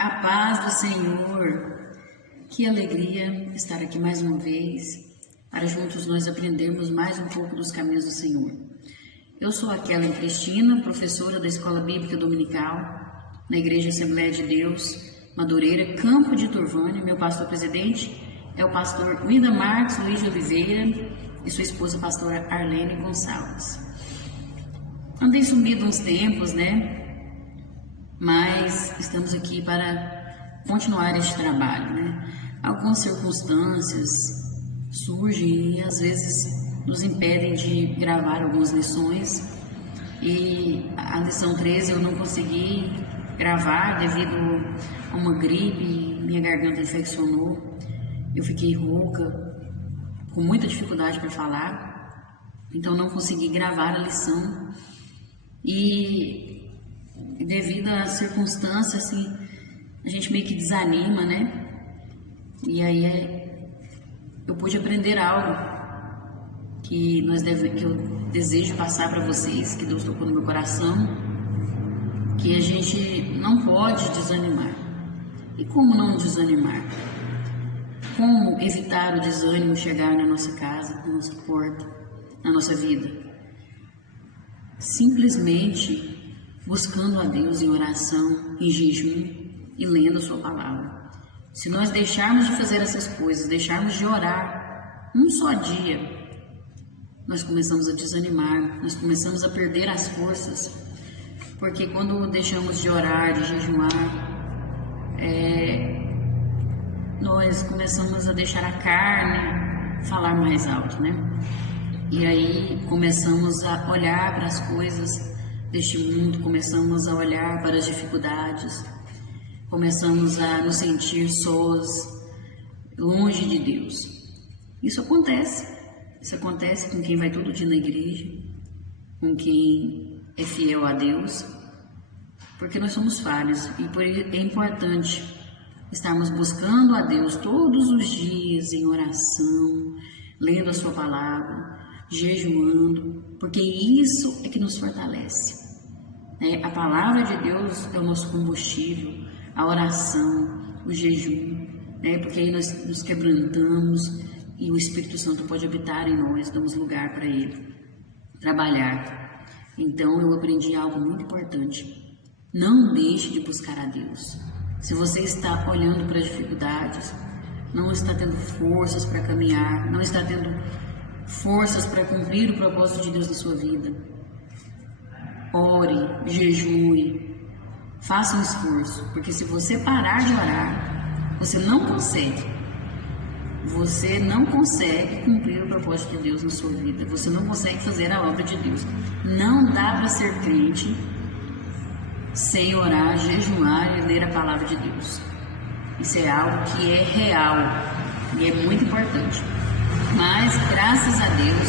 A paz do Senhor, que alegria estar aqui mais uma vez, para juntos nós aprendermos mais um pouco dos caminhos do Senhor. Eu sou a Kellen Cristina, professora da Escola Bíblica Dominical, na Igreja Assembleia de Deus, Madureira, Campo de Turvânia. Meu pastor-presidente é o pastor Wida Marques Luiz de Oliveira e sua esposa, a pastora Arlene Gonçalves. Andei sumido uns tempos, né? Mas estamos aqui para continuar este trabalho, né? Algumas circunstâncias surgem e às vezes nos impedem de gravar algumas lições, e a lição 13 eu não consegui gravar devido a uma gripe, minha garganta infeccionou, eu fiquei rouca, com muita dificuldade para falar, então não consegui gravar a lição. E devido às circunstâncias, assim, a gente meio que desanima, né? E aí eu pude aprender algo que eu desejo passar para vocês, que Deus tocou no meu coração, que a gente não pode desanimar. E como não desanimar? Como evitar o desânimo chegar na nossa casa, na nossa porta, na nossa vida? Simplesmente buscando a Deus em oração, em jejum e lendo a sua palavra. Se nós deixarmos de fazer essas coisas, deixarmos de orar um só dia, nós começamos a desanimar, nós começamos a perder as forças, porque quando deixamos de orar, de jejuar, nós começamos a deixar a carne falar mais alto, né? E aí começamos a olhar para as coisas deste mundo, começamos a olhar para as dificuldades, começamos a nos sentir sós, longe de Deus. Isso acontece com quem vai todo dia na igreja, com quem é fiel a Deus, porque nós somos falhos e por isso é importante estarmos buscando a Deus todos os dias em oração, lendo a sua palavra, jejuando, porque isso é que nos fortalece. A palavra de Deus é o nosso combustível, a oração, o jejum, porque aí nós nos quebrantamos e o Espírito Santo pode habitar em nós, damos lugar para Ele trabalhar. Então eu aprendi algo muito importante: não deixe de buscar a Deus. Se você está olhando para as dificuldades, não está tendo forças para caminhar, não está tendo forças para cumprir o propósito de Deus na sua vida, ore, jejue, faça um esforço, porque se você parar de orar, você não consegue cumprir o propósito de Deus na sua vida, você não consegue fazer a obra de Deus. Não dá para ser crente sem orar, jejuar e ler a palavra de Deus. Isso é algo que é real e é muito importante. Mas, graças a Deus,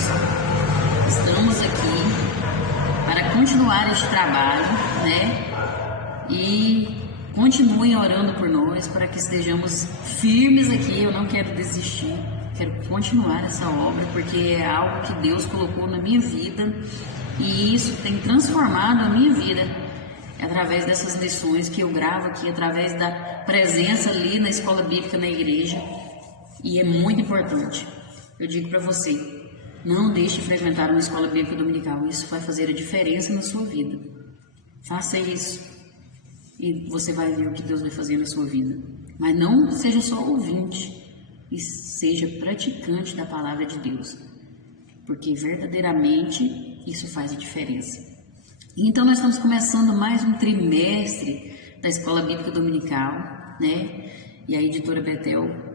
estamos aqui para continuar este trabalho, né? E continuem orando por nós, para que estejamos firmes aqui. Eu não quero desistir, quero continuar essa obra, porque é algo que Deus colocou na minha vida e isso tem transformado a minha vida através dessas lições que eu gravo aqui, através da presença ali na escola bíblica, na igreja, e é muito importante. Eu digo para você, não deixe de frequentar uma escola bíblica dominical, isso vai fazer a diferença na sua vida. Faça isso e você vai ver o que Deus vai fazer na sua vida. Mas não seja só ouvinte, e seja praticante da palavra de Deus, porque verdadeiramente isso faz a diferença. Então nós estamos começando mais um trimestre da Escola Bíblica Dominical, né? E a editora Betel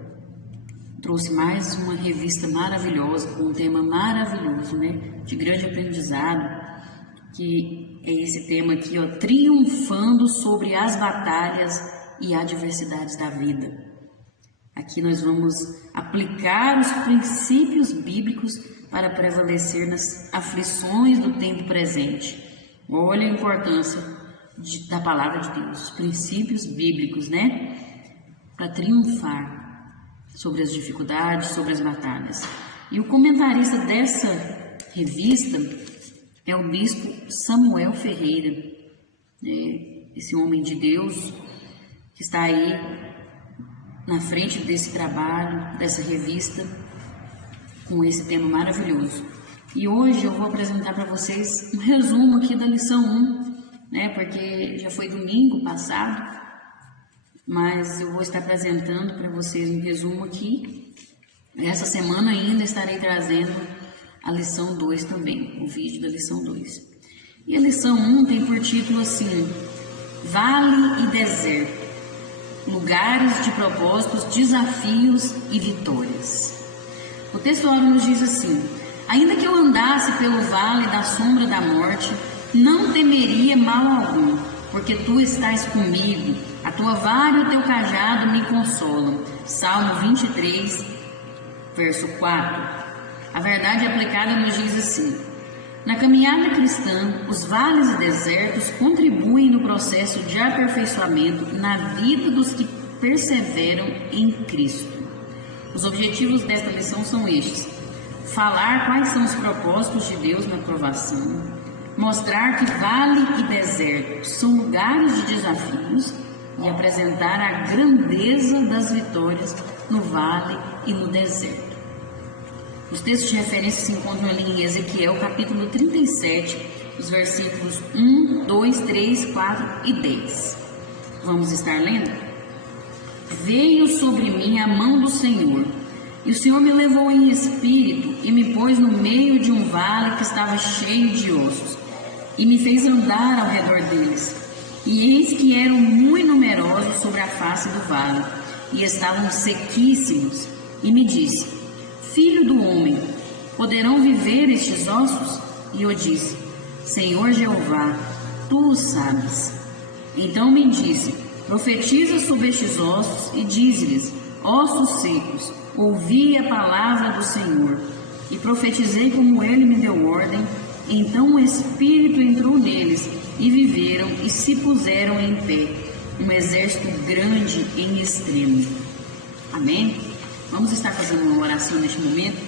trouxe mais uma revista maravilhosa, com um tema maravilhoso, né? De grande aprendizado, que é esse tema aqui, ó, triunfando sobre as batalhas e adversidades da vida. Aqui nós vamos aplicar os princípios bíblicos para prevalecer nas aflições do tempo presente. Olha a importância da palavra de Deus, os princípios bíblicos, né? Para triunfar sobre as dificuldades, sobre as batalhas. E o comentarista dessa revista é o bispo Samuel Ferreira, esse homem de Deus, que está aí na frente desse trabalho, dessa revista, com esse tema maravilhoso. E hoje eu vou apresentar para vocês um resumo aqui da lição 1, né? Porque já foi domingo passado, mas eu vou estar apresentando para vocês um resumo aqui. Essa semana ainda estarei trazendo a lição 2 também, o vídeo da lição 2. E a lição 1 tem por título assim: Vale e Deserto, lugares de propósitos, desafios e vitórias. O texto nos diz assim: ainda que eu andasse pelo vale da sombra da morte, não temeria mal algum, porque tu estás comigo, a tua vara e o teu cajado me consolam. Salmo 23, verso 4. A verdade aplicada nos diz assim: na caminhada cristã, os vales e desertos contribuem no processo de aperfeiçoamento na vida dos que perseveram em Cristo. Os objetivos desta lição são estes: falar quais são os propósitos de Deus na provação, mostrar que vale e deserto são lugares de desafios e apresentar a grandeza das vitórias no vale e no deserto. Os textos de referência se encontram ali em Ezequiel, capítulo 37, os versículos 1, 2, 3, 4 e 10. Vamos estar lendo? Veio sobre mim a mão do Senhor, e o Senhor me levou em espírito e me pôs no meio de um vale que estava cheio de ossos, e me fez andar ao redor deles. E eis que eram muito numerosos sobre a face do vale, e estavam sequíssimos. E me disse: Filho do homem, poderão viver estes ossos? E eu disse: Senhor Jeová, tu o sabes. Então me disse: profetiza sobre estes ossos e dize-lhes: ossos secos, ouvi a palavra do Senhor. E profetizei como ele me deu ordem. Então o Espírito entrou neles, e viveram e se puseram em pé, um exército grande em extremo. Amém? Vamos estar fazendo uma oração neste momento.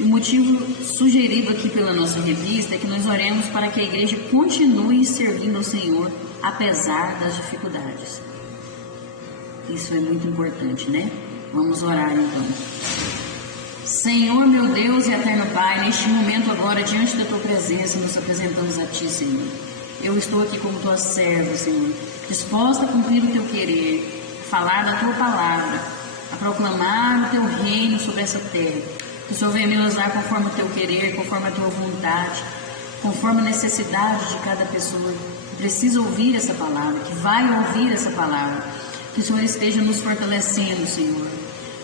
E o motivo sugerido aqui pela nossa revista é que nós oremos para que a igreja continue servindo ao Senhor, apesar das dificuldades. Isso é muito importante, né? Vamos orar então. Senhor, meu Deus e eterno Pai, neste momento agora, diante da Tua presença, nos apresentamos a Ti, Senhor. Eu estou aqui como Tua serva, Senhor, disposta a cumprir o Teu querer, a falar da Tua palavra, a proclamar o Teu reino sobre essa terra. Que o Senhor venha me usar conforme o Teu querer, conforme a Tua vontade, conforme a necessidade de cada pessoa que precisa ouvir essa palavra, que vai ouvir essa palavra. Que o Senhor esteja nos fortalecendo, Senhor,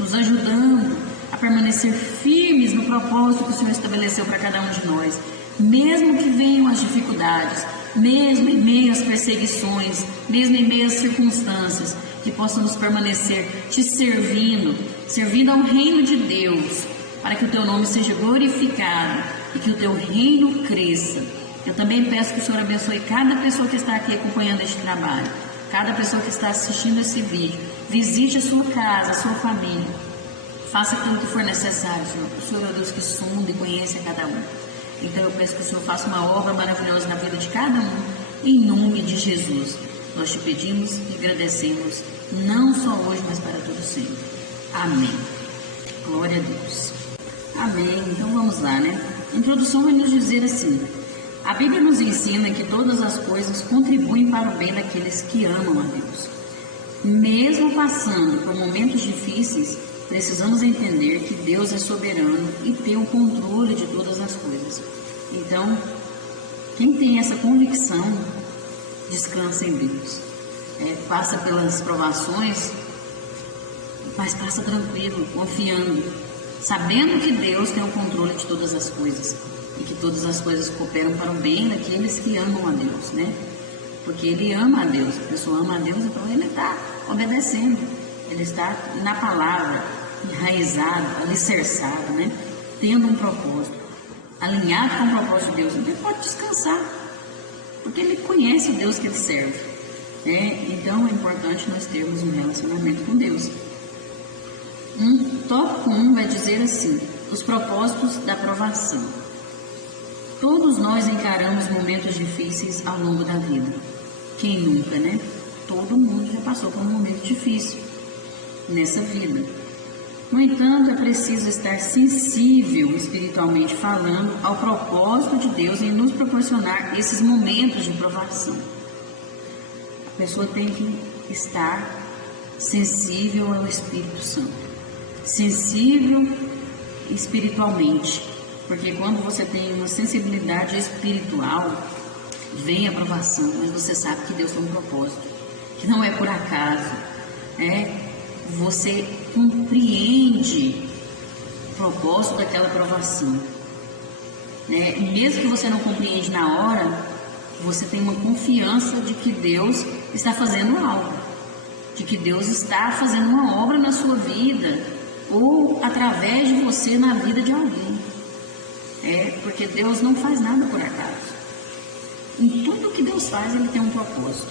nos ajudando a permanecer firmes no propósito que o Senhor estabeleceu para cada um de nós, mesmo que venham as dificuldades, mesmo em meio às perseguições, mesmo em meio às circunstâncias, que possamos permanecer te servindo ao reino de Deus, para que o Teu nome seja glorificado e que o Teu reino cresça. Eu também peço que o Senhor abençoe cada pessoa que está aqui acompanhando este trabalho, cada pessoa que está assistindo esse vídeo. Visite a sua casa, a sua família. Faça aquilo que for necessário, Senhor. O Senhor é Deus que sonda e conhece a cada um. Então eu peço que o Senhor faça uma obra maravilhosa na vida de cada um, em nome de Jesus. Nós te pedimos e agradecemos, não só hoje, mas para todo sempre. Amém. Glória a Deus. Amém. Então vamos lá, né? A introdução vai nos dizer assim: a Bíblia nos ensina que todas as coisas contribuem para o bem daqueles que amam a Deus. Mesmo passando por momentos difíceis, precisamos entender que Deus é soberano e tem o controle de todas as coisas. Então, quem tem essa convicção, descansa em Deus. Passa pelas provações, mas passa tranquilo, confiando, sabendo que Deus tem o controle de todas as coisas e que todas as coisas cooperam para o bem daqueles que amam a Deus, né? Porque ele ama a Deus, a pessoa ama a Deus, então ele está obedecendo, ele está na palavra, enraizado, alicerçado, né? Tendo um propósito, alinhado com o propósito de Deus, então ele pode descansar, porque ele conhece o Deus que ele serve, né? Então é importante nós termos um relacionamento com Deus. Tópico 1 vai dizer assim: os propósitos da provação. Todos nós encaramos momentos difíceis ao longo da vida. Quem nunca, né? Todo mundo já passou por um momento difícil nessa vida. No entanto, é preciso estar sensível, espiritualmente falando, ao propósito de Deus em nos proporcionar esses momentos de provação. A pessoa tem que estar sensível ao Espírito Santo, sensível espiritualmente, porque quando você tem uma sensibilidade espiritual, vem a provação, mas você sabe que Deus tem um propósito, que não é por acaso, você compreende o propósito daquela provação, mesmo que você não compreende na hora, você tem uma confiança de que Deus está fazendo algo, de que Deus está fazendo uma obra na sua vida, ou através de você na vida de alguém, porque Deus não faz nada por acaso. Em tudo que Deus faz, Ele tem um propósito.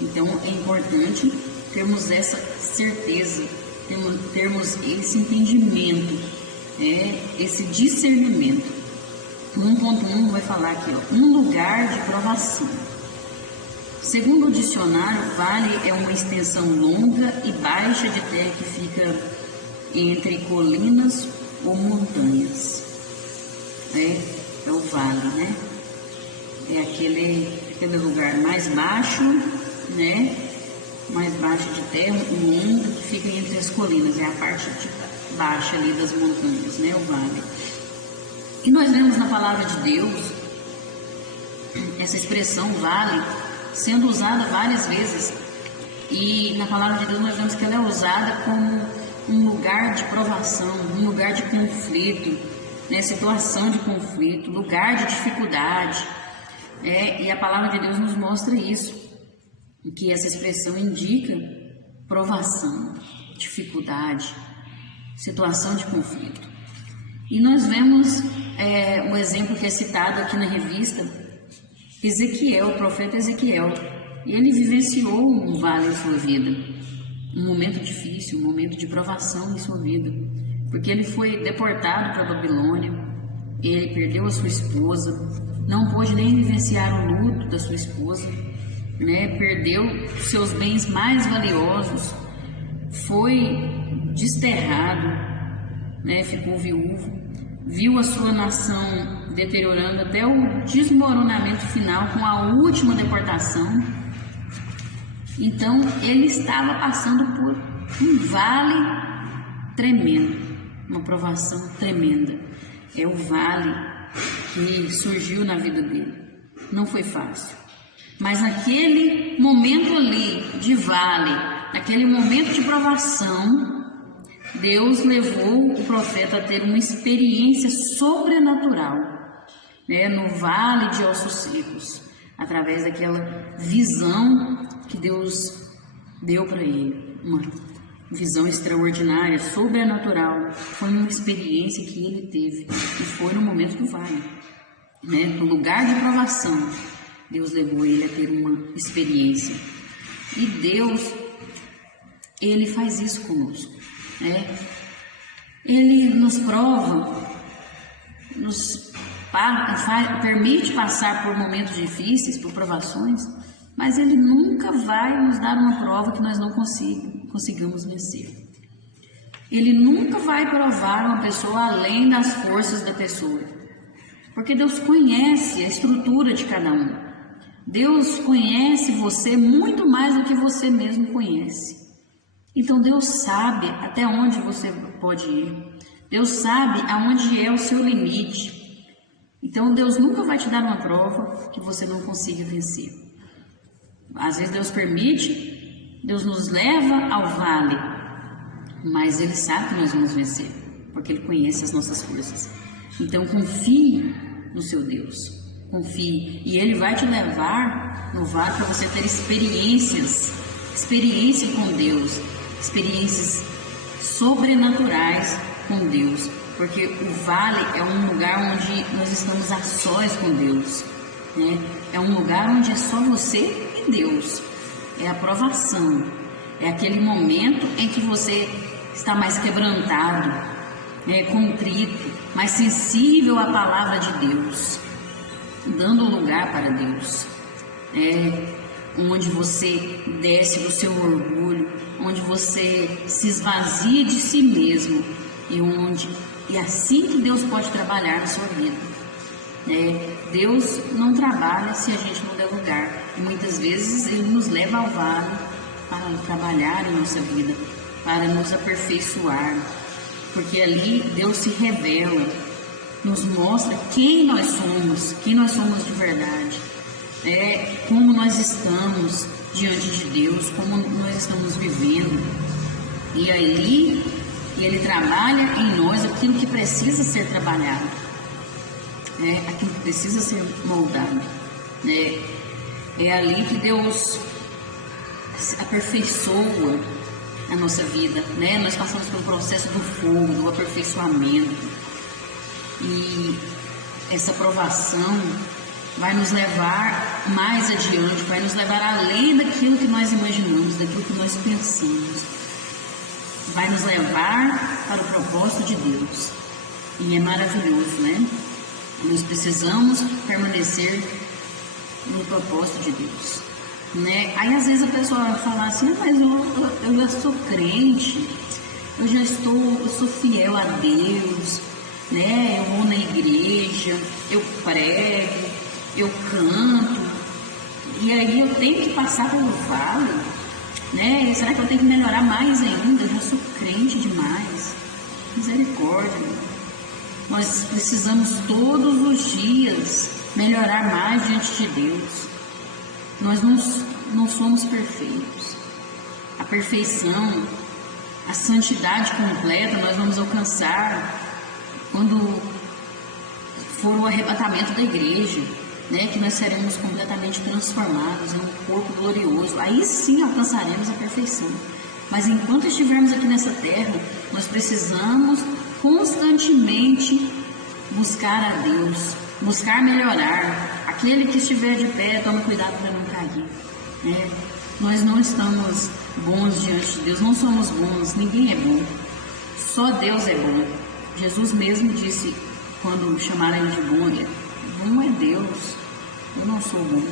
Então é importante termos essa certeza, termos esse entendimento, esse discernimento. 1.1 vai falar aqui, um lugar de provação. Segundo o dicionário, vale é uma extensão longa e baixa de terra que fica entre colinas ou montanhas. É o vale, né? É aquele lugar mais baixo, mais baixo de terra, longo, que fica entre as colinas, é a parte baixa ali das montanhas, o vale. E nós vemos na palavra de Deus essa expressão vale sendo usada várias vezes, e na palavra de Deus nós vemos que ela é usada como um lugar de provação, um lugar de conflito, situação de conflito, lugar de dificuldade, e a palavra de Deus nos mostra isso, que essa expressão indica provação, dificuldade, situação de conflito. E nós vemos um exemplo que é citado aqui na revista, Ezequiel, o profeta Ezequiel. Ele vivenciou um vale em sua vida, um momento difícil, um momento de provação em sua vida, porque ele foi deportado para a Babilônia, ele perdeu a sua esposa, não pôde nem vivenciar o luto da sua esposa, perdeu seus bens mais valiosos, foi desterrado, ficou viúvo, viu a sua nação deteriorando até o desmoronamento final com a última deportação. Então ele estava passando por um vale tremendo, uma provação tremenda. É o vale que surgiu na vida dele. Não foi fácil, mas naquele momento ali de vale, naquele momento de provação, Deus levou o profeta a ter uma experiência sobrenatural, no vale de ossos secos, através daquela visão que Deus deu para ele, uma visão extraordinária, sobrenatural. Foi uma experiência que ele teve, e foi no momento do vale, no lugar de provação. Deus levou ele a ter uma experiência, e Deus, Ele faz isso conosco. Ele nos prova, nos permite passar por momentos difíceis, por provações, mas Ele nunca vai nos dar uma prova que nós não consigamos vencer. Ele nunca vai provar uma pessoa além das forças da pessoa, porque Deus conhece a estrutura de cada um. Deus conhece você muito mais do que você mesmo conhece. Então Deus sabe até onde você pode ir. Deus sabe aonde é o seu limite. Então Deus nunca vai te dar uma prova que você não consiga vencer. Às vezes Deus permite, Deus nos leva ao vale, mas Ele sabe que nós vamos vencer, porque Ele conhece as nossas forças. Então confie no seu Deus, confie, e Ele vai te levar no vale para você ter experiência com Deus, experiências sobrenaturais com Deus, porque o vale é um lugar onde nós estamos a sós com Deus, é um lugar onde é só você e Deus, é a provação, é aquele momento em que você está mais quebrantado, contrito, mais sensível à palavra de Deus, dando lugar para Deus. onde você desce do seu orgulho, onde você se esvazia de si mesmo e assim que Deus pode trabalhar na sua vida. Deus não trabalha se a gente não der lugar. E muitas vezes Ele nos leva ao vale para trabalhar em nossa vida, para nos aperfeiçoar, porque ali Deus se revela, nos mostra quem nós somos de verdade, como nós estamos diante de Deus, como nós estamos vivendo. E ali Ele trabalha em nós aquilo que precisa ser trabalhado, aquilo que precisa ser moldado. É ali que Deus aperfeiçoa a nossa vida, Nós passamos pelo processo do fogo, do aperfeiçoamento, e essa provação vai nos levar mais adiante, vai nos levar além daquilo que nós imaginamos, daquilo que nós pensamos, vai nos levar para o propósito de Deus, e é maravilhoso, Nós precisamos permanecer no propósito de Deus, Aí às vezes a pessoa vai falar assim, mas eu já sou crente, eu sou fiel a Deus, eu vou na igreja, eu prego, eu canto, e aí eu tenho que passar pelo vale, será que eu tenho que melhorar mais ainda? Eu já sou crente demais. Misericórdia. Nós precisamos todos os dias melhorar mais diante de Deus. Nós não somos perfeitos. A perfeição, a santidade completa nós vamos alcançar quando for o arrebatamento da igreja, que nós seremos completamente transformados em um corpo glorioso. Aí sim alcançaremos a perfeição. Mas enquanto estivermos aqui nessa terra, nós precisamos constantemente buscar a Deus, buscar melhorar. Aquele que estiver de pé, tome cuidado para não cair. Nós não estamos bons diante de Deus, não somos bons, ninguém é bom. Só Deus é bom. Jesus mesmo disse, quando chamaram ele de bom é Deus, eu não sou bom.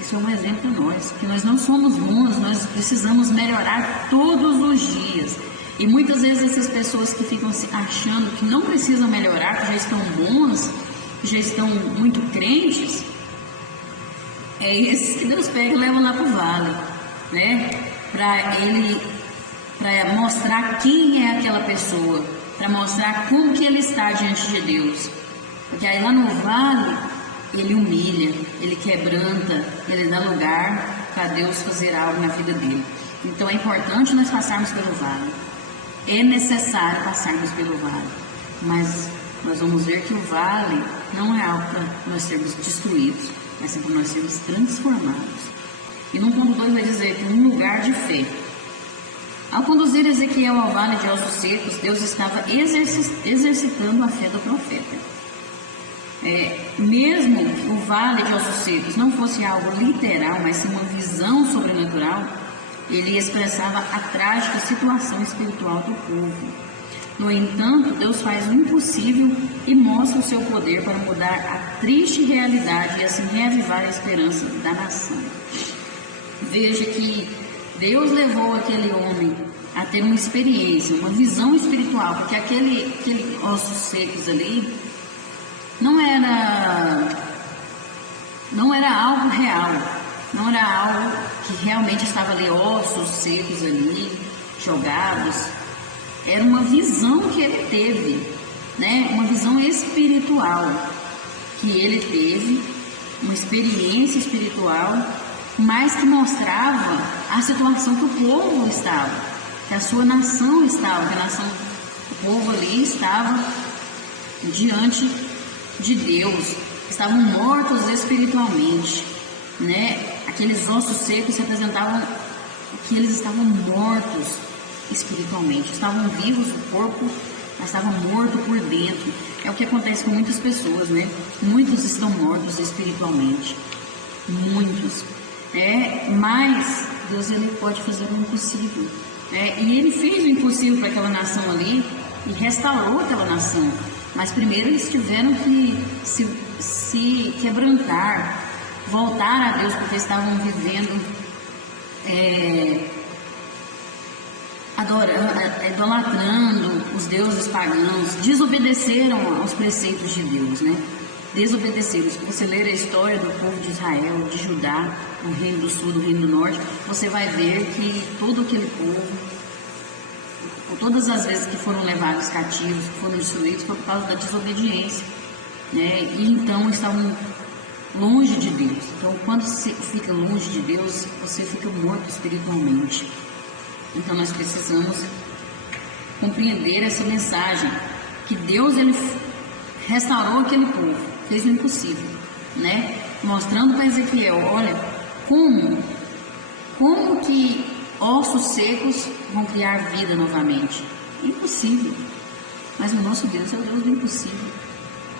Isso é um exemplo para nós, que nós não somos bons, nós precisamos melhorar todos os dias. E muitas vezes essas pessoas que ficam achando que não precisam melhorar, que já estão bons, que já estão muito crentes, é esses que Deus pega e leva lá para o vale, para mostrar quem é aquela pessoa, para mostrar como que ele está diante de Deus. Porque aí lá no vale, ele humilha, ele quebranta, ele dá lugar para Deus fazer algo na vida dele. Então é importante nós passarmos pelo vale. É necessário passarmos pelo vale. Mas nós vamos ver que o vale não é algo para nós sermos destruídos, mas sim para nós sermos transformados. E no ponto 2 vai dizer que um lugar de fé. Ao conduzir Ezequiel ao vale de ossos secos, Deus estava exercitando a fé do profeta. Mesmo que o vale de ossos secos não fosse algo literal, mas sim uma visão sobrenatural, ele expressava a trágica situação espiritual do povo. No entanto, Deus faz o impossível e mostra o seu poder para mudar a triste realidade e assim reavivar a esperança da nação. Veja que Deus levou aquele homem a ter uma experiência, uma visão espiritual, porque aquele ossos secos ali não era algo real, não era algo que realmente estava ali, ossos secos ali, jogados. Era uma visão que ele teve, uma visão espiritual que ele teve, uma experiência espiritual, mas que mostrava a situação que o povo estava, que a sua nação estava, o povo ali estava diante de Deus, estavam mortos espiritualmente, Aqueles ossos secos representavam que eles estavam mortos espiritualmente, estavam vivos no corpo, mas estavam mortos por dentro. É o que acontece com muitas pessoas, Muitos estão mortos espiritualmente, muitos. Mas Deus ele pode fazer o impossível, e ele fez o impossível para aquela nação ali e restaurou aquela nação. Mas primeiro eles tiveram que se quebrantar, voltar a Deus, porque estavam vivendo idolatrando os deuses pagãos, desobedeceram aos preceitos de Deus, né? Desobedeceram. Se você ler a história do povo de Israel, de Judá, do reino do sul, do reino do norte, você vai ver que todo aquele povo, todas as vezes que foram levados cativos, que foram destruídos, foi por causa da desobediência, né? E então estavam longe de Deus. Então, quando você fica longe de Deus, você fica morto espiritualmente. Então, nós precisamos compreender essa mensagem, que Deus, ele restaurou aquele povo, fez o impossível, né? Mostrando para Ezequiel, olha, como que ossos secos vão criar vida novamente? Impossível. Mas o nosso Deus é o Deus do impossível,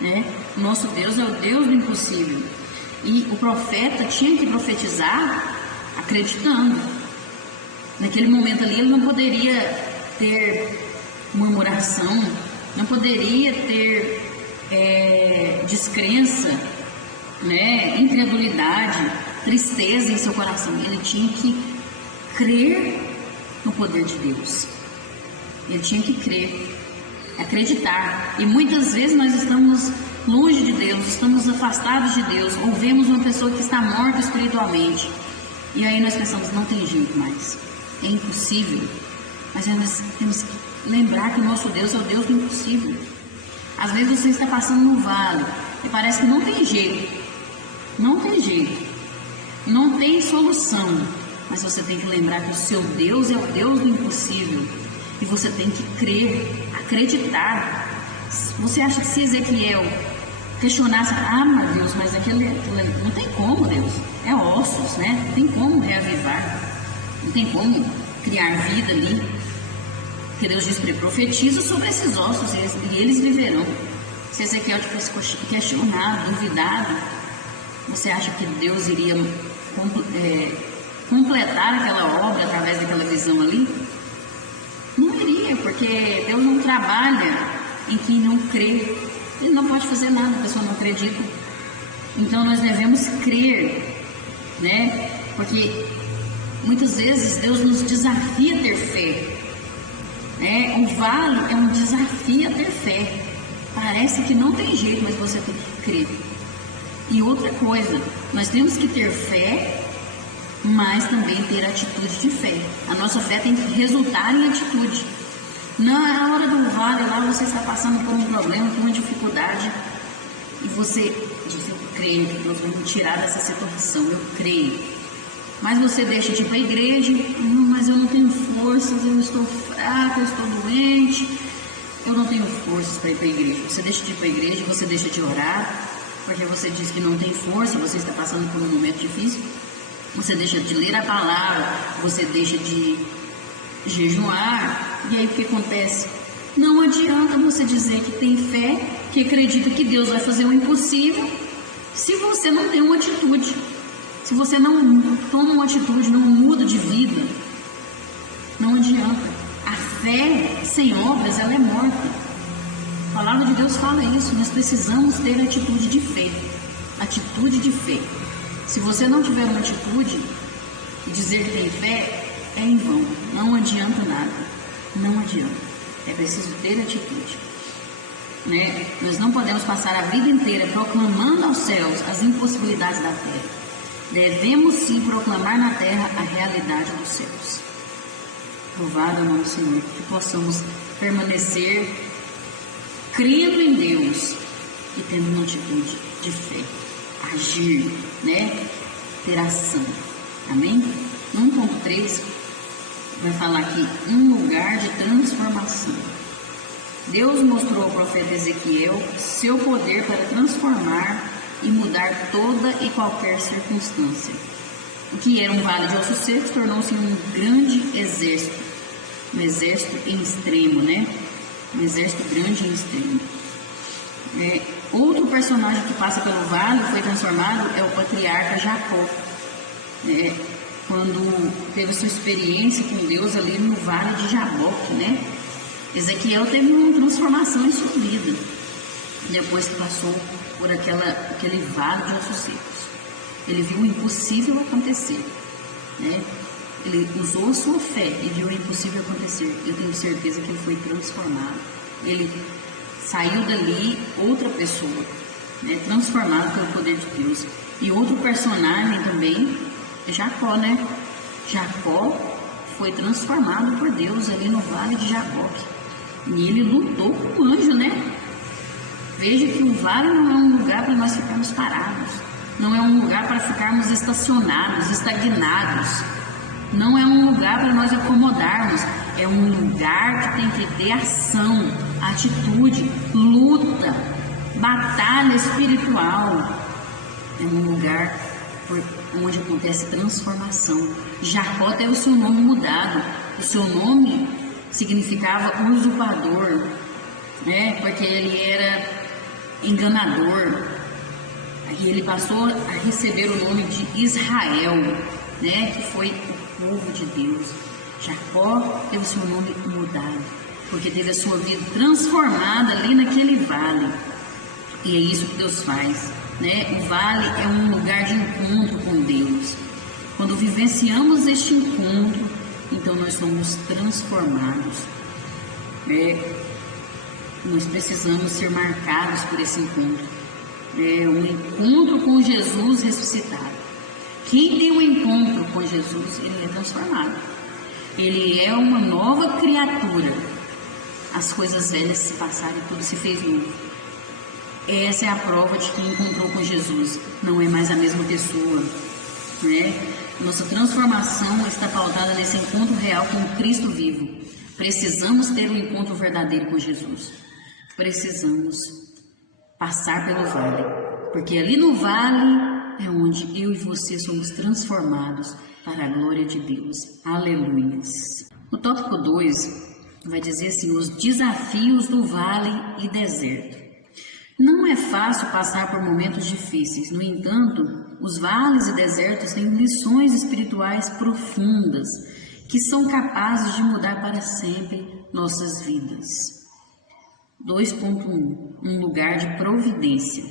né? O nosso Deus é o Deus do impossível. E o profeta tinha que profetizar acreditando. Naquele momento ali ele não poderia ter murmuração, não poderia ter descrença, né, incredulidade, tristeza em seu coração. Ele tinha que crer no poder de Deus. Ele tinha que crer, acreditar. E muitas vezes nós estamos longe de Deus, estamos afastados de Deus, ou vemos uma pessoa que está morta espiritualmente. E aí nós pensamos, não tem jeito mais, é impossível. Mas nós temos que lembrar que o nosso Deus é o Deus do impossível. Às vezes você está passando no vale e parece que não tem jeito, não tem solução. Mas você tem que lembrar que o seu Deus é o Deus do impossível. E você tem que crer, acreditar. Você acha que se Ezequiel questionasse, meu Deus, mas aquele não tem como, Deus, é ossos, né? Não tem como reavivar, não tem como criar vida ali. Porque Deus diz para ele, profetiza sobre esses ossos e eles viverão. Se Ezequiel tivesse questionado, duvidado, você acha que Deus iria completar aquela obra através daquela visão ali? Não iria, porque Deus não trabalha em quem não crê. Ele não pode fazer nada, a pessoa não acredita. Então nós devemos crer, né? Porque muitas vezes Deus nos desafia a ter fé, né? O vale é um desafio a ter fé. Parece que não tem jeito, mas você tem que crer. E outra coisa, nós temos que ter fé, mas também ter atitude de fé. A nossa fé tem que resultar em atitude. Na hora do vale lá, você está passando por um problema, por uma dificuldade, e você diz, eu creio que Deus vai me tirar dessa situação, eu creio. Mas você deixa de ir para a igreja, mas eu não tenho forças, eu estou fraco, eu estou doente, eu não tenho forças para ir para a igreja. Você deixa de ir para a igreja, você deixa de orar, porque você diz que não tem força, você está passando por um momento difícil. Você deixa de ler a palavra, você deixa de jejuar, e aí o que acontece? Não adianta você dizer que tem fé, que acredita que Deus vai fazer o impossível, se você não tem uma atitude, se você não toma uma atitude, não muda de vida. Não adianta. A fé sem obras, ela é morta. A palavra de Deus fala isso. Nós precisamos ter atitude de fé. Atitude de fé. Se você não tiver uma atitude e dizer que tem fé, é em vão. Não adianta nada. Não adianta. É preciso ter atitude, né? Nós não podemos passar a vida inteira proclamando aos céus as impossibilidades da terra. Devemos sim proclamar na terra a realidade dos céus. Louvado é o nome do Senhor, que possamos permanecer crendo em Deus e tendo uma atitude de fé, agir, né? Ter ação. Amém? 1.3 vai falar aqui, um lugar de transformação. Deus mostrou ao profeta Ezequiel seu poder para transformar e mudar toda e qualquer circunstância. O que era um vale de ossos secos tornou-se um grande exército, um exército em extremo, né? Um exército grande em extremo. Outro personagem que passa pelo vale foi transformado é o patriarca Jacó. Quando teve sua experiência com Deus ali no vale de Jaboque, né? Ezequiel teve uma transformação em sua vida, depois que passou por aquele vale de ossos secos. Ele viu o impossível acontecer, né? Ele usou a sua fé e viu o impossível acontecer. Eu tenho certeza que ele foi transformado. Ele saiu dali outra pessoa, né? Transformado pelo poder de Deus. E outro personagem também é Jacó, né? Jacó foi transformado por Deus ali no vale de Jaboque. E ele lutou com o anjo, né? Veja que o vale não é um lugar para nós ficarmos parados. Não é um lugar para ficarmos estacionados, estagnados. Não é um lugar para nós acomodarmos. É um lugar que tem que ter ação, atitude, luta, batalha espiritual. É um lugar onde acontece transformação. Jacó teve o seu nome mudado. O seu nome significava usurpador, né? Porque ele era enganador. E ele passou a receber o nome de Israel, né? Que foi o povo de Deus. Jacó teve o seu nome mudado, porque teve a sua vida transformada ali naquele vale. E é isso que Deus faz, né? O vale é um lugar de encontro com Deus. Quando vivenciamos este encontro, então nós somos transformados. Nós precisamos ser marcados por esse encontro. Um encontro com Jesus ressuscitado. Quem tem um encontro com Jesus, ele é transformado. Ele é uma nova criatura. As coisas velhas se passaram e tudo se fez novo. Essa é a prova de quem encontrou com Jesus. Não é mais a mesma pessoa, né? Nossa transformação está pautada nesse encontro real com Cristo vivo. Precisamos ter um encontro verdadeiro com Jesus. Precisamos passar pelo vale, porque ali no vale é onde eu e você somos transformados para a glória de Deus. Aleluias. O tópico 2 vai dizer assim: os desafios do vale e deserto. Não é fácil passar por momentos difíceis. No entanto, os vales e desertos têm lições espirituais profundas que são capazes de mudar para sempre nossas vidas. 2.1 Um lugar de providência.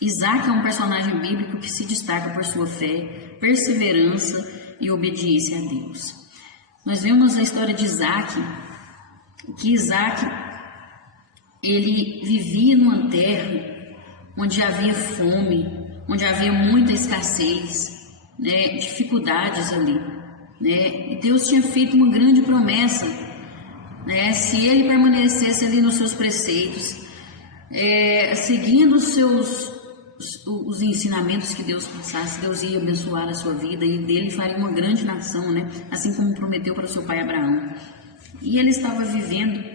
Isaac é um personagem bíblico que se destaca por sua fé, perseverança e obediência a Deus. Nós vemos a história de Isaac, que Isaac ele vivia numa terra onde havia fome, onde havia muita escassez, né, dificuldades ali, né? E Deus tinha feito uma grande promessa, né? Se ele permanecesse ali nos seus preceitos, seguindo os ensinamentos que Deus passasse, Deus ia abençoar a sua vida e dele faria uma grande nação, né? Assim como prometeu para seu pai Abraão. E ele estava vivendo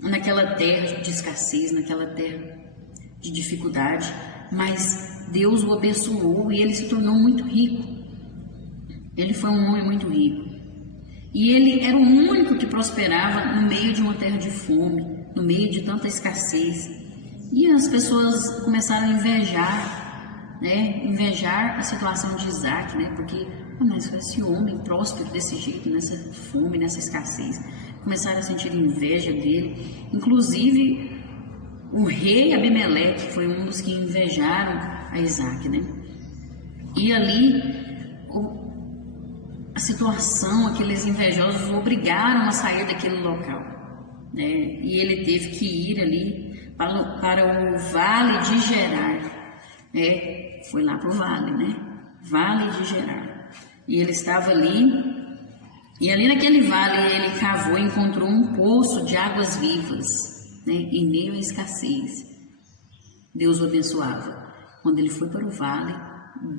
naquela terra de escassez, naquela terra de dificuldade, mas Deus o abençoou e ele se tornou muito rico. Ele foi um homem muito rico. E ele era o único que prosperava no meio de uma terra de fome, no meio de tanta escassez. E as pessoas começaram a invejar, né? Invejar a situação de Isaac, né? Porque, mas esse homem próspero desse jeito, nessa fome, nessa escassez. Começaram a sentir inveja dele. Inclusive, o rei Abimeleque foi um dos que invejaram a Isaac, né? E ali, a situação, aqueles invejosos o obrigaram a sair daquele local, né? E ele teve que ir ali para o Vale de Gerar, né? Foi lá para o vale, né? Vale de Gerar. E ele estava ali. E ali naquele vale ele cavou e encontrou um poço de águas vivas, né? Em meio à escassez. Deus o abençoava. Quando ele foi para o vale,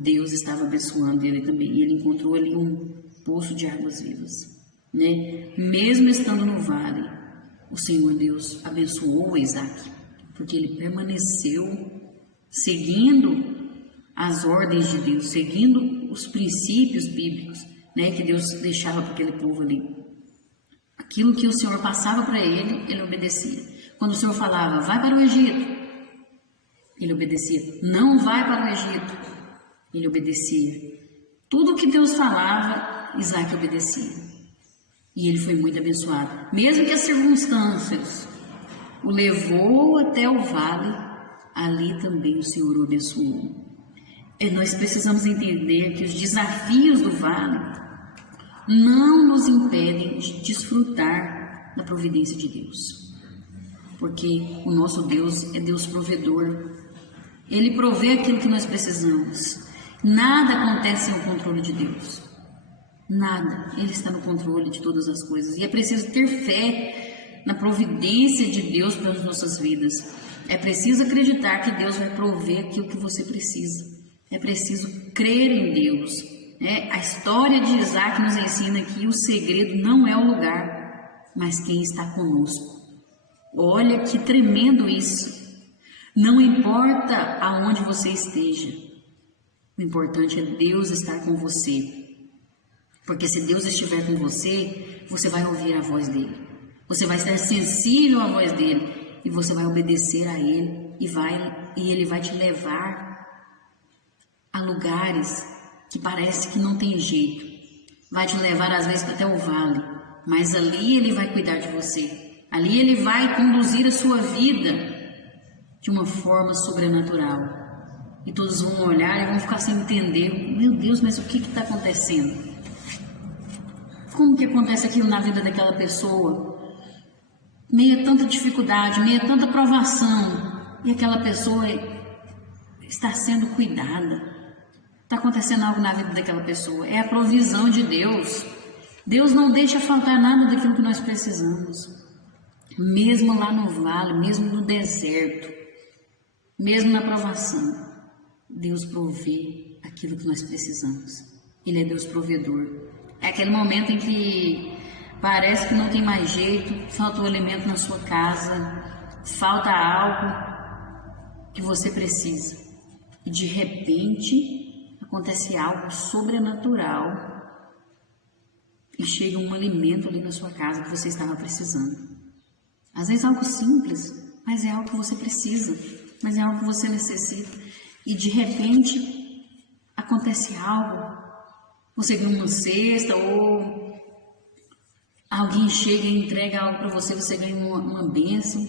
Deus estava abençoando ele também. E ele encontrou ali um poço de águas vivas, né? Mesmo estando no vale, o Senhor Deus abençoou Isaac, porque ele permaneceu seguindo as ordens de Deus, seguindo os princípios bíblicos, né, que Deus deixava para aquele povo ali. Aquilo que o Senhor passava para ele, ele obedecia. Quando o Senhor falava, vai para o Egito, ele obedecia. Não vai para o Egito, ele obedecia. Tudo que Deus falava, Isaac obedecia. E ele foi muito abençoado. Mesmo que as circunstâncias o levou até o vale, ali também o Senhor o abençoou. nós precisamos entender que os desafios do vale não nos impedem de desfrutar da providência de Deus. Porque o nosso Deus é Deus provedor. Ele provê aquilo que nós precisamos. Nada acontece sem o controle de Deus. Nada. Ele está no controle de todas as coisas. E é preciso ter fé na providência de Deus para as nossas vidas. É preciso acreditar que Deus vai prover aquilo que você precisa. É preciso crer em Deus. A história de Isaac nos ensina que o segredo não é o lugar, mas quem está conosco. Olha que tremendo isso. Não importa aonde você esteja, o importante é Deus estar com você. Porque se Deus estiver com você, você vai ouvir a voz dele. Você vai estar sensível à voz dele e você vai obedecer a ele e ele vai te levar a lugares que parece que não tem jeito. Vai te levar às vezes até o vale, mas ali ele vai cuidar de você. Ali ele vai conduzir a sua vida de uma forma sobrenatural. E todos vão olhar e vão ficar sem entender. Meu Deus, mas o que está acontecendo? Como que acontece aquilo na vida daquela pessoa? Meia tanta dificuldade, meia tanta provação, e aquela pessoa está sendo cuidada. Está acontecendo algo na vida daquela pessoa. É a provisão de Deus. Deus não deixa faltar nada daquilo que nós precisamos. Mesmo lá no vale, mesmo no deserto, mesmo na provação, Deus provê aquilo que nós precisamos. Ele é Deus provedor. É aquele momento em que parece que não tem mais jeito, falta o alimento na sua casa, falta algo que você precisa. E de repente acontece algo sobrenatural e chega um alimento ali na sua casa que você estava precisando. Às vezes é algo simples, mas é algo que você precisa, mas é algo que você necessita. E de repente acontece algo, você ganha uma cesta ou alguém chega e entrega algo para você, você ganha uma bênção.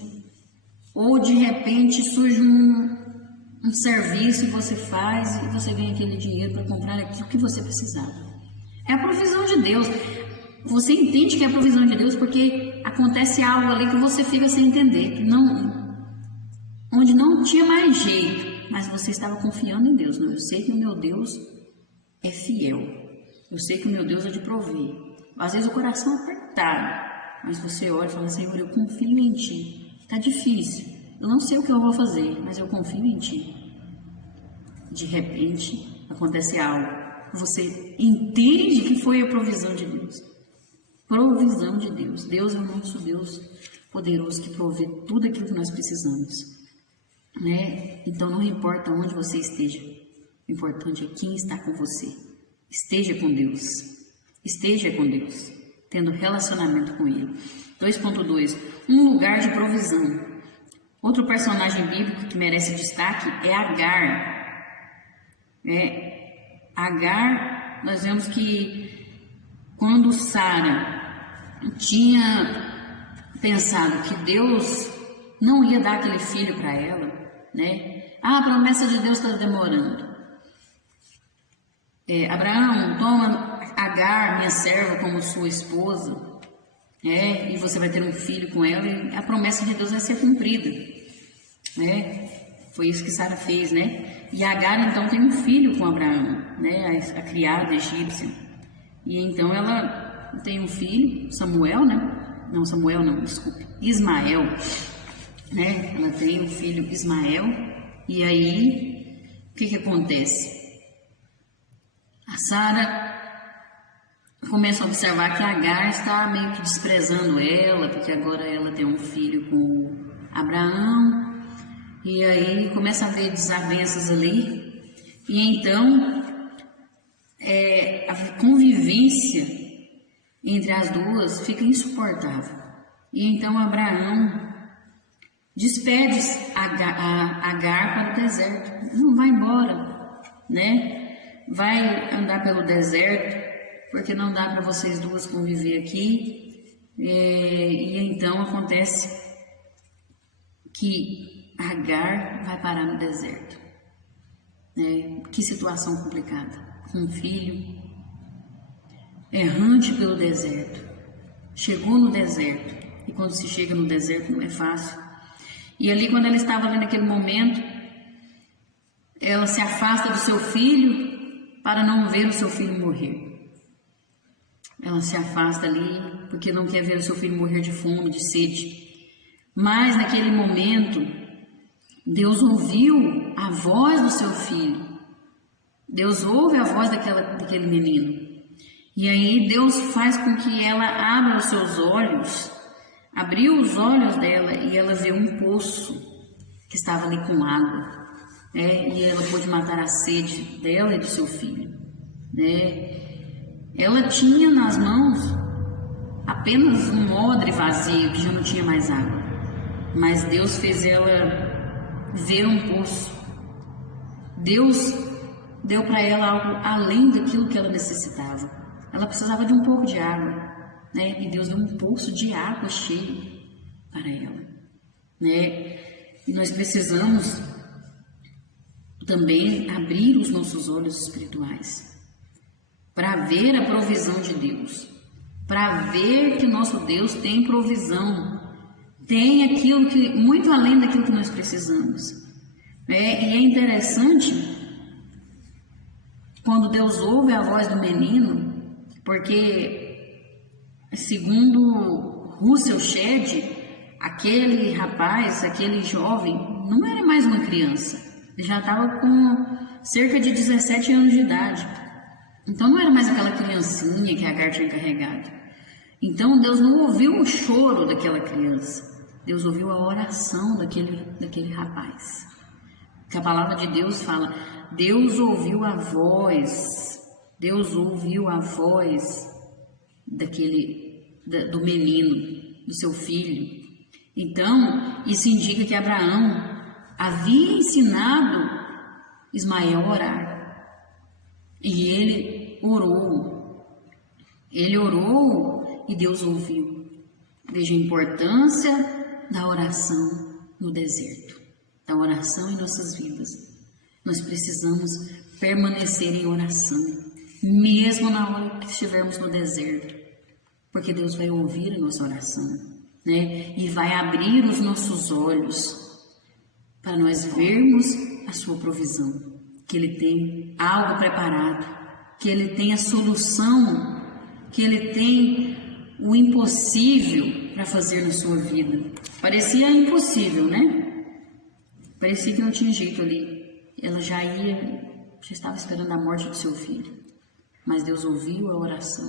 Ou de repente surge um serviço que você faz e você ganha aquele dinheiro para comprar aquilo que você precisava. É a provisão de Deus. Você entende que é a provisão de Deus porque acontece algo ali que você fica sem entender, que onde não tinha mais jeito, mas você estava confiando em Deus. Não, eu sei que o meu Deus é fiel. Eu sei que o meu Deus é de prover. Às vezes o coração é apertado, mas você olha e fala: Senhor, eu confio em Ti. Está difícil, eu não sei o que eu vou fazer, mas eu confio em Ti. De repente acontece algo, você entende que foi a provisão de Deus. Provisão de Deus. Deus é o nosso Deus poderoso que provê tudo aquilo que nós precisamos, né? Então não importa onde você esteja, o importante é quem está com você. Esteja com Deus, esteja com Deus, tendo relacionamento com Ele. 2.2, um lugar de provisão. Outro personagem bíblico que merece destaque é Agar. Agar, nós vemos que quando Sara tinha pensado que Deus não ia dar aquele filho para ela, né? A promessa de Deus está demorando. Abraão, toma Agar, minha serva, como sua esposa, e você vai ter um filho com ela, e a promessa de Deus vai ser cumprida, né? Foi isso que Sara fez, né? E Agar então tem um filho com Abraão, né? A criada egípcia. E então ela tem um filho, Samuel, né? Não, Samuel não, desculpe, Ismael, né? Ela tem um filho, Ismael. E aí, o que acontece? A Sara começa a observar que Agar está meio que desprezando ela, porque agora ela tem um filho com Abraão, e aí começa a haver desavenças ali, e então a convivência entre as duas fica insuportável. E então Abraão despede Agar para o deserto. Não, vai embora, né? Vai andar pelo deserto, porque não dá para vocês duas conviver aqui. E então acontece que Agar vai parar no deserto. Que situação complicada. Com um filho, errante pelo deserto. Chegou no deserto. E quando se chega no deserto não é fácil. E ali, quando ela estava ali naquele momento, ela se afasta do seu filho para não ver o seu filho morrer. Ela se afasta ali porque não quer ver o seu filho morrer de fome, de sede. Mas naquele momento, Deus ouviu a voz do seu filho. Deus ouve a voz daquele menino. E aí Deus faz com que ela abra os seus olhos, abriu os olhos dela e ela vê um poço que estava ali com água. E ela pôde matar a sede dela e do seu filho. Ela tinha nas mãos apenas um odre vazio que já não tinha mais água. Mas Deus fez ela ver um poço. Deus deu para ela algo além daquilo que ela necessitava. Ela precisava de um pouco de água, e Deus deu um poço de água cheio para ela, E nós precisamos também abrir os nossos olhos espirituais para ver a provisão de Deus, para ver que nosso Deus tem provisão, tem aquilo que muito além daquilo que nós precisamos. E é interessante quando Deus ouve a voz do menino, porque segundo Russell Shedd, aquele rapaz, aquele jovem, não era mais uma criança, ele já estava com cerca de 17 anos de idade. Então não era mais aquela criancinha que Agar tinha carregado. Então Deus não ouviu o choro daquela criança, Deus ouviu a oração daquele rapaz. Que a palavra de Deus fala, Deus ouviu a voz do menino, do seu filho. Então, isso indica que Abraão havia ensinado Ismael a orar. E ele orou e Deus ouviu. Veja a importância da oração no deserto, da oração em nossas vidas. Nós precisamos permanecer em oração, mesmo na hora que estivermos no deserto, porque Deus vai ouvir a nossa oração, e vai abrir os nossos olhos para nós vermos a sua provisão, que Ele tem algo preparado, que Ele tem a solução, que Ele tem o impossível para fazer na sua vida. Parecia impossível, Parecia que não tinha jeito ali. Ela já estava esperando a morte do seu filho. Mas Deus ouviu a oração.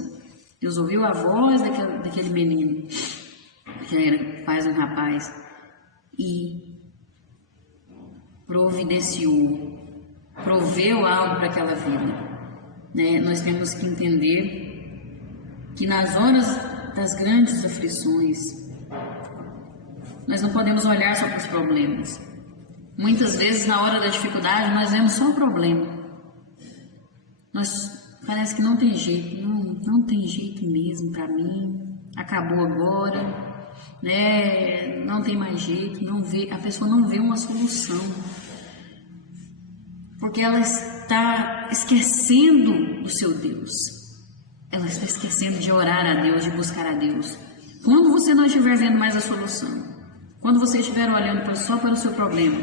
Deus ouviu a voz daquele menino, que era pai de um rapaz, e providenciou, proveu algo para aquela vida. Nós temos que entender que nas horas das grandes aflições, nós não podemos olhar só para os problemas. Muitas vezes, na hora da dificuldade, nós vemos só o problema. Parece que não tem jeito, não tem jeito mesmo para mim, acabou agora, não tem mais jeito, a pessoa não vê uma solução, porque ela está esquecendo do seu Deus, ela está esquecendo de orar a Deus, de buscar a Deus. Quando você não estiver vendo mais a solução, quando você estiver olhando só para o seu problema,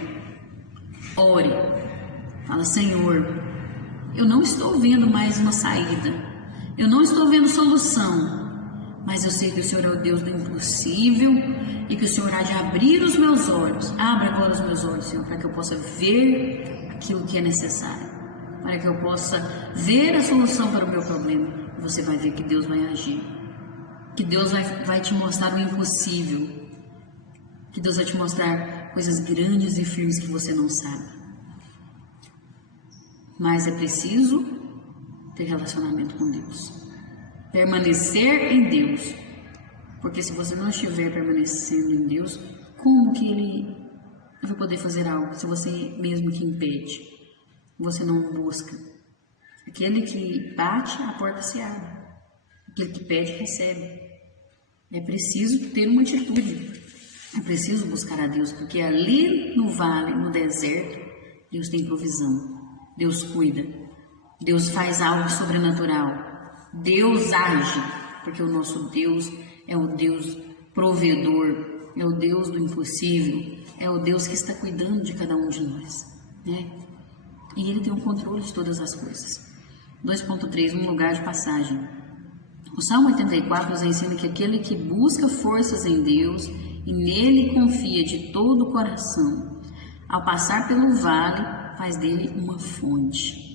ore, fala, Senhor, eu não estou vendo mais uma saída, eu não estou vendo solução, mas eu sei que o Senhor é o Deus do impossível e que o Senhor há de abrir os meus olhos. Abra agora os meus olhos, Senhor, para que eu possa ver aquilo que é necessário, para que eu possa ver a solução para o meu problema. E você vai ver que Deus vai agir, que Deus vai te mostrar o impossível, que Deus vai te mostrar coisas grandes e firmes que você não sabe. Mas é preciso ter relacionamento com Deus, permanecer em Deus, porque se você não estiver permanecendo em Deus, como que Ele vai poder fazer algo se você mesmo que impede, você não busca? Aquele que bate, a porta se abre, aquele que pede, recebe. É preciso ter uma atitude, é preciso buscar a Deus, porque ali no vale, no deserto, Deus tem provisão. Deus cuida, Deus faz algo sobrenatural, Deus age, porque o nosso Deus é o Deus provedor, é o Deus do impossível, é o Deus que está cuidando de cada um de nós, né? E Ele tem o controle de todas as coisas. 2.3, um lugar de passagem. O Salmo 84 nos ensina que aquele que busca forças em Deus e nele confia de todo o coração, ao passar pelo vale, faz dele uma fonte.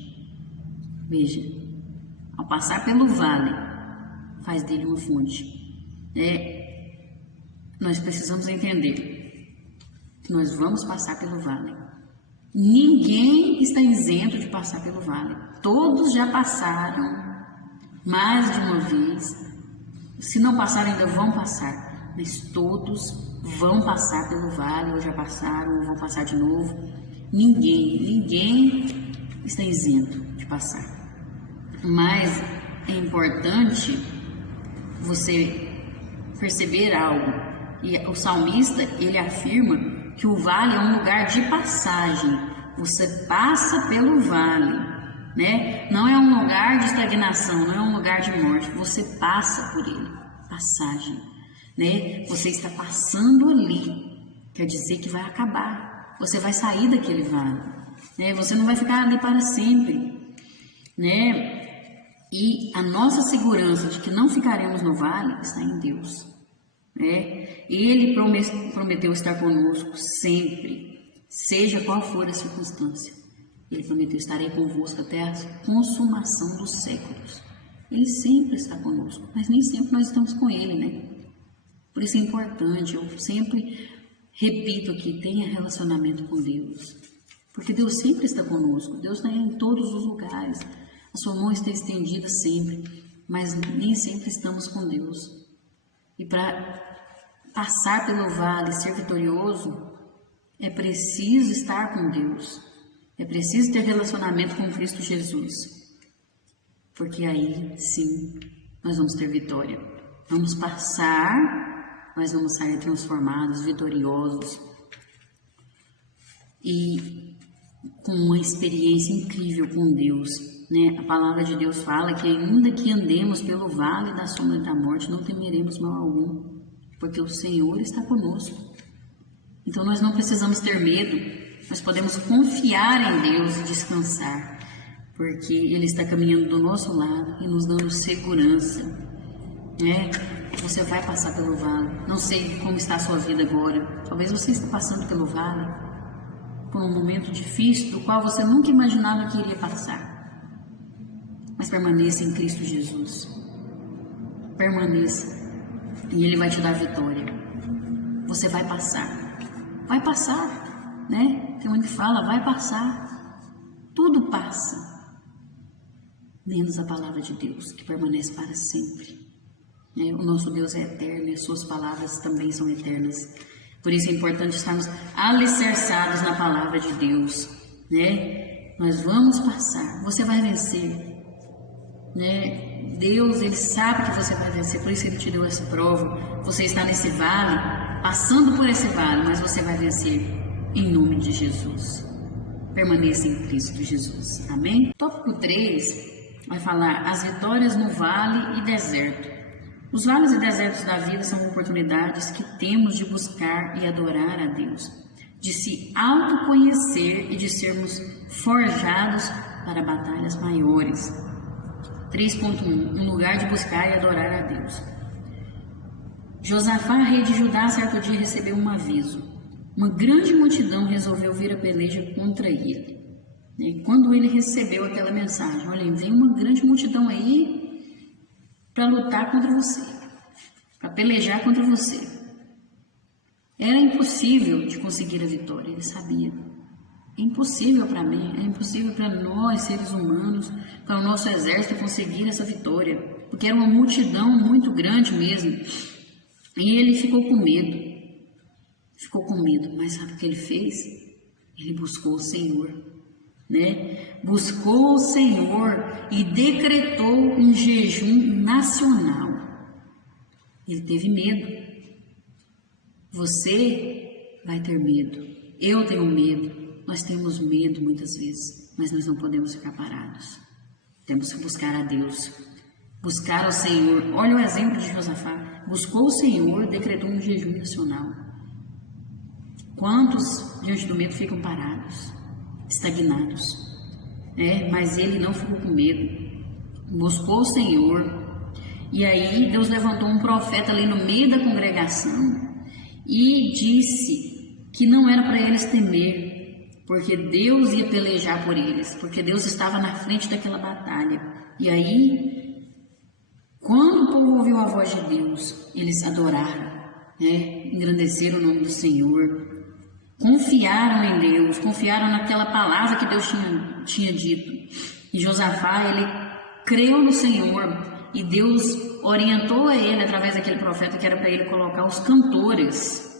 Veja, ao passar pelo vale, faz dele uma fonte. Nós precisamos entender que nós vamos passar pelo vale. Ninguém está isento de passar pelo vale. Todos já passaram mais de uma vez. Se não passaram, ainda vão passar. Mas todos vão passar pelo vale, ou já passaram, ou vão passar de novo. Ninguém está isento de passar. Mas é importante você perceber algo. E o salmista, ele afirma que o vale é um lugar de passagem. Você passa pelo vale, né? Não é um lugar de estagnação, não é um lugar de morte. Você passa por ele, passagem, né? Você está passando ali, quer dizer que vai acabar. Você vai sair daquele vale, né? Você não vai ficar ali para sempre, né? E a nossa segurança de que não ficaremos no vale está em Deus, né? Ele prometeu estar conosco sempre, seja qual for a circunstância. Ele prometeu: estarei convosco até a consumação dos séculos. Ele sempre está conosco, mas nem sempre nós estamos com Ele, né? Por isso é importante, eu sempre repito aqui, tenha relacionamento com Deus, porque Deus sempre está conosco, Deus está em todos os lugares, a sua mão está estendida sempre, mas nem sempre estamos com Deus. E para passar pelo vale e ser vitorioso, é preciso estar com Deus. É preciso ter relacionamento com Cristo Jesus. Porque aí, sim, nós vamos ter vitória. Vamos passar, mas vamos sair transformados, vitoriosos. E com uma experiência incrível com Deus, né? A palavra de Deus fala que ainda que andemos pelo vale da sombra da morte, não temeremos mal algum, porque o Senhor está conosco. Então nós não precisamos ter medo, nós podemos confiar em Deus e descansar, porque Ele está caminhando do nosso lado e nos dando segurança, né? Você vai passar pelo vale. Não sei como está a sua vida agora, talvez você esteja passando pelo vale, por um momento difícil, do qual você nunca imaginava que iria passar. Mas permaneça em Cristo Jesus, permaneça, e Ele vai te dar vitória. Você vai passar, né? Tem onde fala, vai passar, tudo passa, menos a palavra de Deus, que permanece para sempre. O nosso Deus é eterno e as suas palavras também são eternas. Por isso é importante estarmos alicerçados na palavra de Deus, né? Nós vamos passar, você vai vencer, né? Deus, Ele sabe que você vai vencer, por isso Ele te deu essa prova. Você está nesse vale, passando por esse vale, mas você vai vencer em nome de Jesus. Permaneça em Cristo Jesus, amém? Tópico 3 vai falar as vitórias no vale e deserto. Os vales e desertos da vida são oportunidades que temos de buscar e adorar a Deus, de se autoconhecer e de sermos forjados para batalhas maiores. 3.1, um lugar de buscar e adorar a Deus. Josafá, rei de Judá, certo dia recebeu um aviso. Uma grande multidão resolveu vir a peleja contra ele. E quando ele recebeu aquela mensagem, olha, vem uma grande multidão aí para lutar contra você, para pelejar contra você. Era impossível de conseguir a vitória, ele sabia. É impossível para mim, é impossível para nós, seres humanos, para o nosso exército conseguir essa vitória, porque era uma multidão muito grande mesmo. E ele ficou com medo, mas sabe o que ele fez? Ele buscou o Senhor, né? Buscou o Senhor e decretou um jejum nacional. Ele teve medo. Você vai ter medo. Eu tenho medo. nós temos medo muitas vezes, mas nós não podemos ficar parados. Temos que buscar a Deus, buscar ao Senhor. Olha o exemplo de Josafá. Buscou o Senhor, decretou um jejum nacional. Quantos diante do medo ficam parados, estagnados? Mas ele não ficou com medo. Buscou o Senhor. E aí Deus levantou um profeta ali no meio da congregação e disse que não era para eles temer, porque Deus ia pelejar por eles, porque Deus estava na frente daquela batalha. E aí, quando o povo ouviu a voz de Deus, eles adoraram, engrandeceram o nome do Senhor, confiaram em Deus, confiaram naquela palavra que Deus tinha dito. E Josafá, ele creu no Senhor, e Deus orientou a ele através daquele profeta que era para ele colocar os cantores,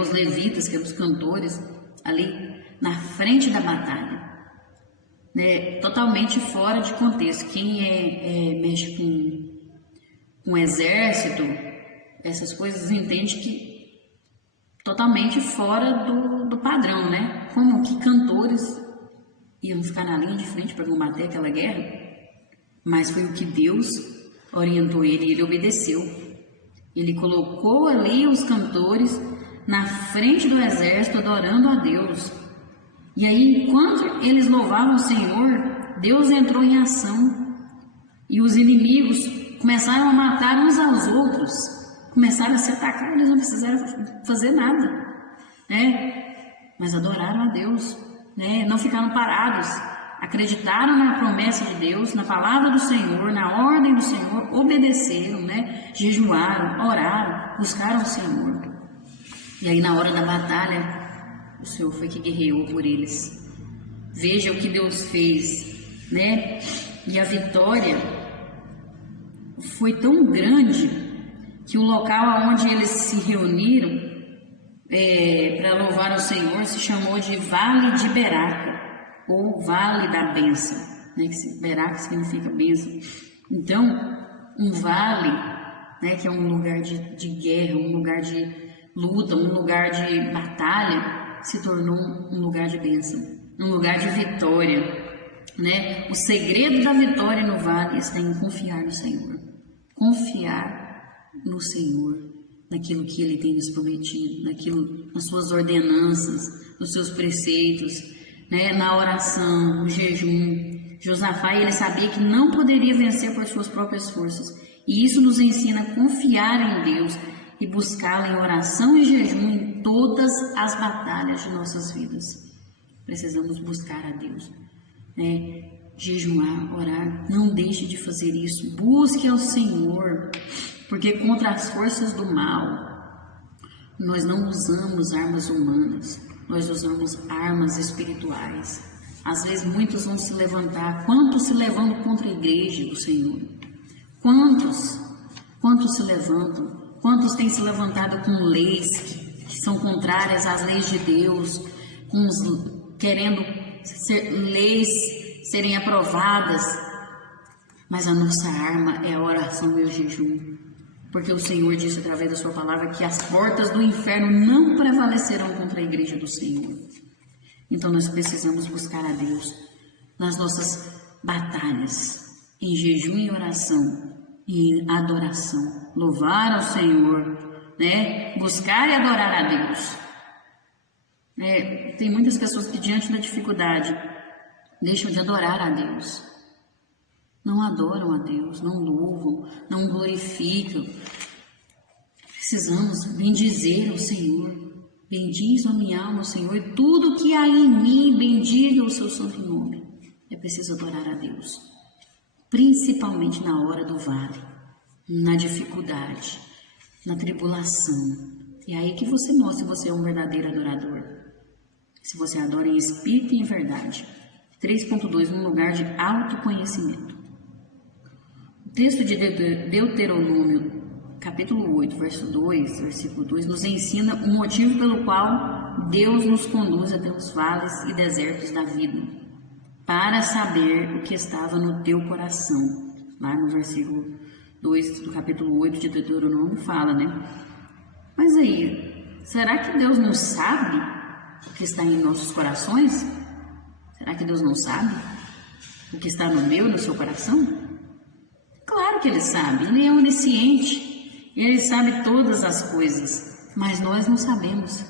os levitas, que eram os cantores, ali na frente da batalha, totalmente fora de contexto. Quem mexe com exército, essas coisas, entende que totalmente fora do padrão, Como que cantores iam ficar na linha de frente para combater aquela guerra? Mas foi o que Deus orientou ele, e ele obedeceu. Ele colocou ali os cantores na frente do exército, adorando a Deus. E aí, enquanto eles louvavam o Senhor, Deus entrou em ação. E os inimigos começaram a matar uns aos outros, começaram a se atacar, eles não precisaram fazer nada, Mas adoraram a Deus, Não ficaram parados. Acreditaram na promessa de Deus, na palavra do Senhor, na ordem do Senhor, obedeceram, jejuaram, oraram, buscaram o Senhor. E aí, na hora da batalha, o Senhor foi que guerreou por eles. Veja o que Deus fez, E a vitória foi tão grande que o local onde eles se reuniram para louvar ao Senhor se chamou de Vale de Beraca, ou Vale da Bênção, Beraca significa bênção. Então, um vale, que é um lugar de guerra, um lugar de luta, um lugar de batalha, se tornou um lugar de bênção, um lugar de vitória, O segredo da vitória no vale está em confiar no Senhor, confiar no Senhor, naquilo que Ele tem nos prometido, nas suas ordenanças, nos seus preceitos, na oração, no jejum. Josafá, ele sabia que não poderia vencer por suas próprias forças, e isso nos ensina a confiar em Deus e buscá-lo em oração e jejum em todas as batalhas de nossas vidas. Precisamos buscar a Deus, jejuar, orar. Não deixe de fazer isso. Busque ao Senhor, porque contra as forças do mal nós não usamos armas humanas, nós usamos armas espirituais. Às vezes muitos vão se levantar. Quantos se levantam contra a igreja do Senhor? Quantos se levantam? Quantos têm se levantado com leis que são contrárias às leis de Deus, querendo leis serem aprovadas? Mas a nossa arma é a oração e o jejum. Porque o Senhor disse através da sua palavra que as portas do inferno não prevalecerão contra a igreja do Senhor. Então nós precisamos buscar a Deus nas nossas batalhas, em jejum e oração, em adoração, louvar ao Senhor, buscar e adorar a Deus. Tem muitas pessoas que diante da dificuldade deixam de adorar a Deus. Não adoram a Deus, não louvam, não glorificam. Precisamos bendizer o Senhor. Bendiz a minha alma, o Senhor, e tudo que há em mim, bendiga o seu santo nome. É preciso adorar a Deus, principalmente na hora do vale, na dificuldade, na tribulação. É aí que você mostra se você é um verdadeiro adorador. Se você adora em espírito e em verdade. 3.2, um lugar de autoconhecimento. O texto de Deuteronômio, capítulo 8, verso 2, versículo 2, nos ensina o motivo pelo qual Deus nos conduz até os vales e desertos da vida, para saber o que estava no teu coração. Lá no versículo 2 do capítulo 8 de Deuteronômio fala, Mas aí, será que Deus não sabe o que está em nossos corações? Será que Deus não sabe o que está no meu, no seu coração? Claro que Ele sabe, Ele é onisciente, Ele sabe todas as coisas, mas nós não sabemos.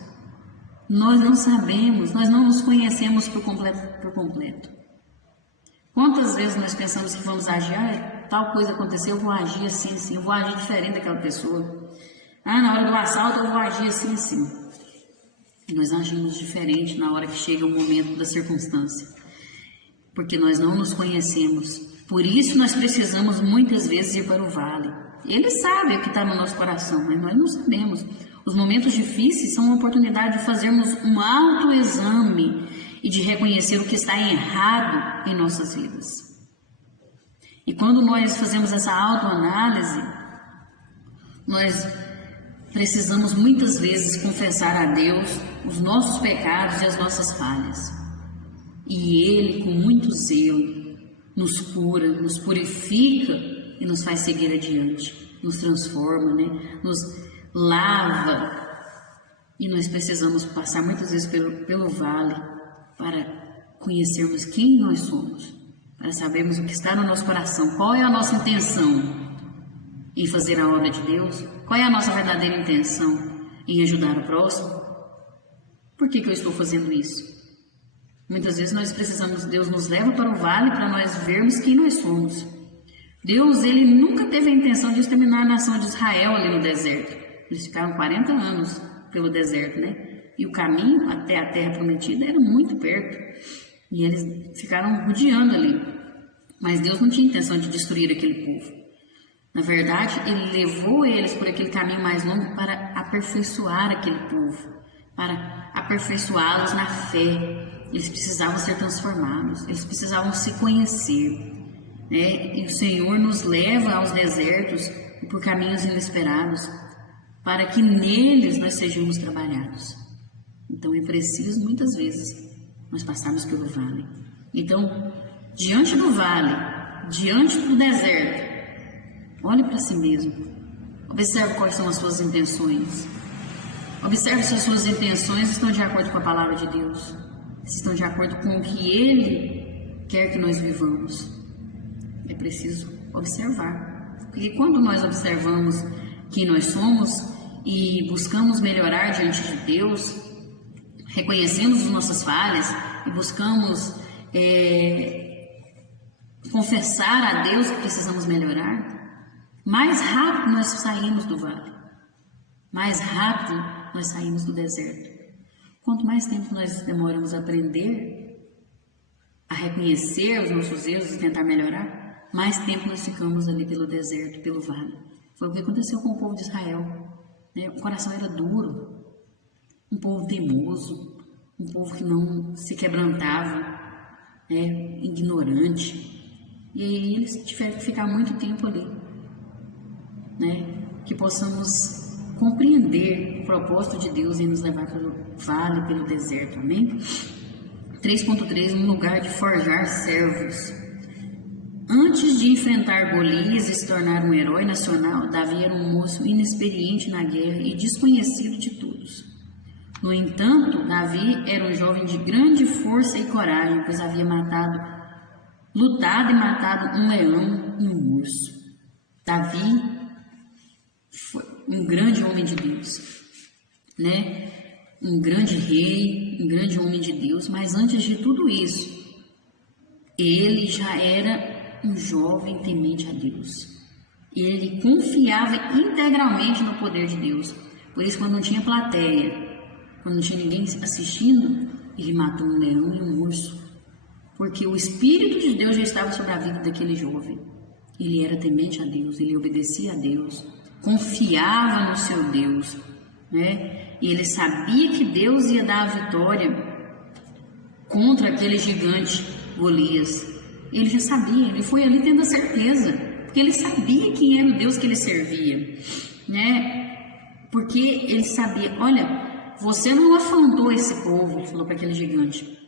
Nós não sabemos, nós não nos conhecemos por completo. Quantas vezes nós pensamos que vamos agir, tal coisa aconteceu, eu vou agir assim, assim, eu vou agir diferente daquela pessoa. Na hora do assalto eu vou agir assim, assim. E nós agimos diferente na hora que chega o momento da circunstância. Porque nós não nos conhecemos. Por isso nós precisamos muitas vezes ir para o vale. Ele sabe o que está no nosso coração, mas nós não sabemos. Os momentos difíceis são uma oportunidade de fazermos um autoexame e de reconhecer o que está errado em nossas vidas. E quando nós fazemos essa autoanálise, nós precisamos muitas vezes confessar a Deus os nossos pecados e as nossas falhas. E Ele, com muito zelo, nos cura, nos purifica e nos faz seguir adiante, nos transforma, nos lava. E nós precisamos passar muitas vezes pelo vale para conhecermos quem nós somos, para sabermos o que está no nosso coração, qual é a nossa intenção em fazer a obra de Deus, qual é a nossa verdadeira intenção em ajudar o próximo. Por que eu estou fazendo isso? Muitas vezes nós precisamos, Deus nos leva para o vale para nós vermos quem nós somos. Deus, Ele nunca teve a intenção de exterminar a nação de Israel ali no deserto. Eles ficaram 40 anos pelo deserto, E o caminho até a terra prometida era muito perto. E eles ficaram rodeando ali. Mas Deus não tinha intenção de destruir aquele povo. Na verdade, Ele levou eles por aquele caminho mais longo para aperfeiçoar aquele povo, para aperfeiçoá-los na fé. Eles precisavam ser transformados, eles precisavam se conhecer, E o Senhor nos leva aos desertos e por caminhos inesperados, para que neles nós sejamos trabalhados. Então é preciso, muitas vezes, nós passarmos pelo vale. Então, diante do vale, diante do deserto, olhe para si mesmo, observe quais são as suas intenções, observe se as suas intenções estão de acordo com a palavra de Deus, se estão de acordo com o que Ele quer que nós vivamos. É preciso observar, porque quando nós observamos quem nós somos e buscamos melhorar diante de Deus, reconhecemos as nossas falhas e buscamos confessar a Deus que precisamos melhorar, mais rápido nós saímos do vale, mais rápido nós saímos do deserto. Quanto mais tempo nós demoramos a aprender, a reconhecer os nossos erros e tentar melhorar, mais tempo nós ficamos ali pelo deserto, pelo vale. Foi o que aconteceu com o povo de Israel. O coração era duro, um povo teimoso, um povo que não se quebrantava, ignorante. E aí eles tiveram que ficar muito tempo ali. Que possamos compreender o propósito de Deus em nos levar pelo vale, pelo deserto, amém? 3.3, um lugar de forjar servos. Antes de enfrentar Golias e se tornar um herói nacional, Davi era um moço inexperiente na guerra e desconhecido de todos. No entanto, Davi era um jovem de grande força e coragem, pois havia lutado e matado um leão e um urso. Davi foi um grande homem de Deus, Um grande rei, um grande homem de Deus, mas antes de tudo isso, ele já era um jovem temente a Deus. Ele confiava integralmente no poder de Deus. Por isso, quando não tinha plateia, quando não tinha ninguém assistindo, ele matou um leão e um urso, porque o Espírito de Deus já estava sobre a vida daquele jovem. Ele era temente a Deus, ele obedecia a Deus, confiava no seu Deus, E ele sabia que Deus ia dar a vitória contra aquele gigante Golias. Ele já sabia, ele foi ali tendo a certeza, porque ele sabia quem era o Deus que ele servia, Porque ele sabia, olha, você não afrontou esse povo, ele falou para aquele gigante,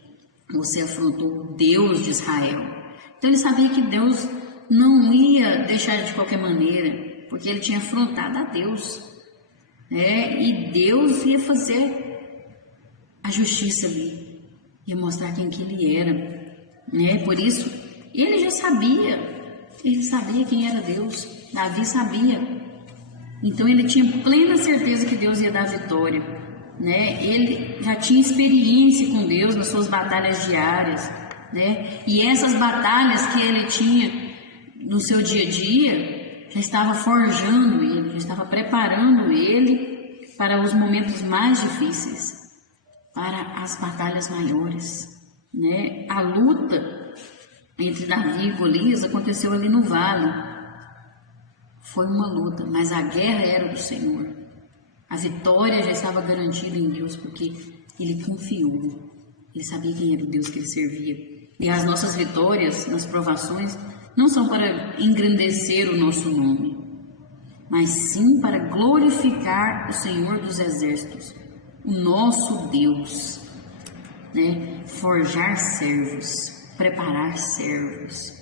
você afrontou o Deus de Israel. Então ele sabia que Deus não ia deixar de qualquer maneira, porque ele tinha afrontado a Deus, E Deus ia fazer a justiça ali, ia mostrar quem que ele era, né? Por isso, ele já sabia, ele sabia quem era Deus, Davi sabia. Então ele tinha plena certeza que Deus ia dar vitória, né? Ele já tinha experiência com Deus nas suas batalhas diárias, né? E essas batalhas que ele tinha no seu dia a dia já estava forjando ele, já estava preparando ele para os momentos mais difíceis, para as batalhas maiores, né? A luta entre Davi e Golias aconteceu ali no vale. Foi uma luta, mas a guerra era do Senhor. A vitória já estava garantida em Deus, porque ele confiou. Ele sabia quem era o Deus que ele servia. E as nossas vitórias nas provações não são para engrandecer o nosso nome, mas sim para glorificar o Senhor dos Exércitos, o nosso Deus, né? Forjar servos, preparar servos.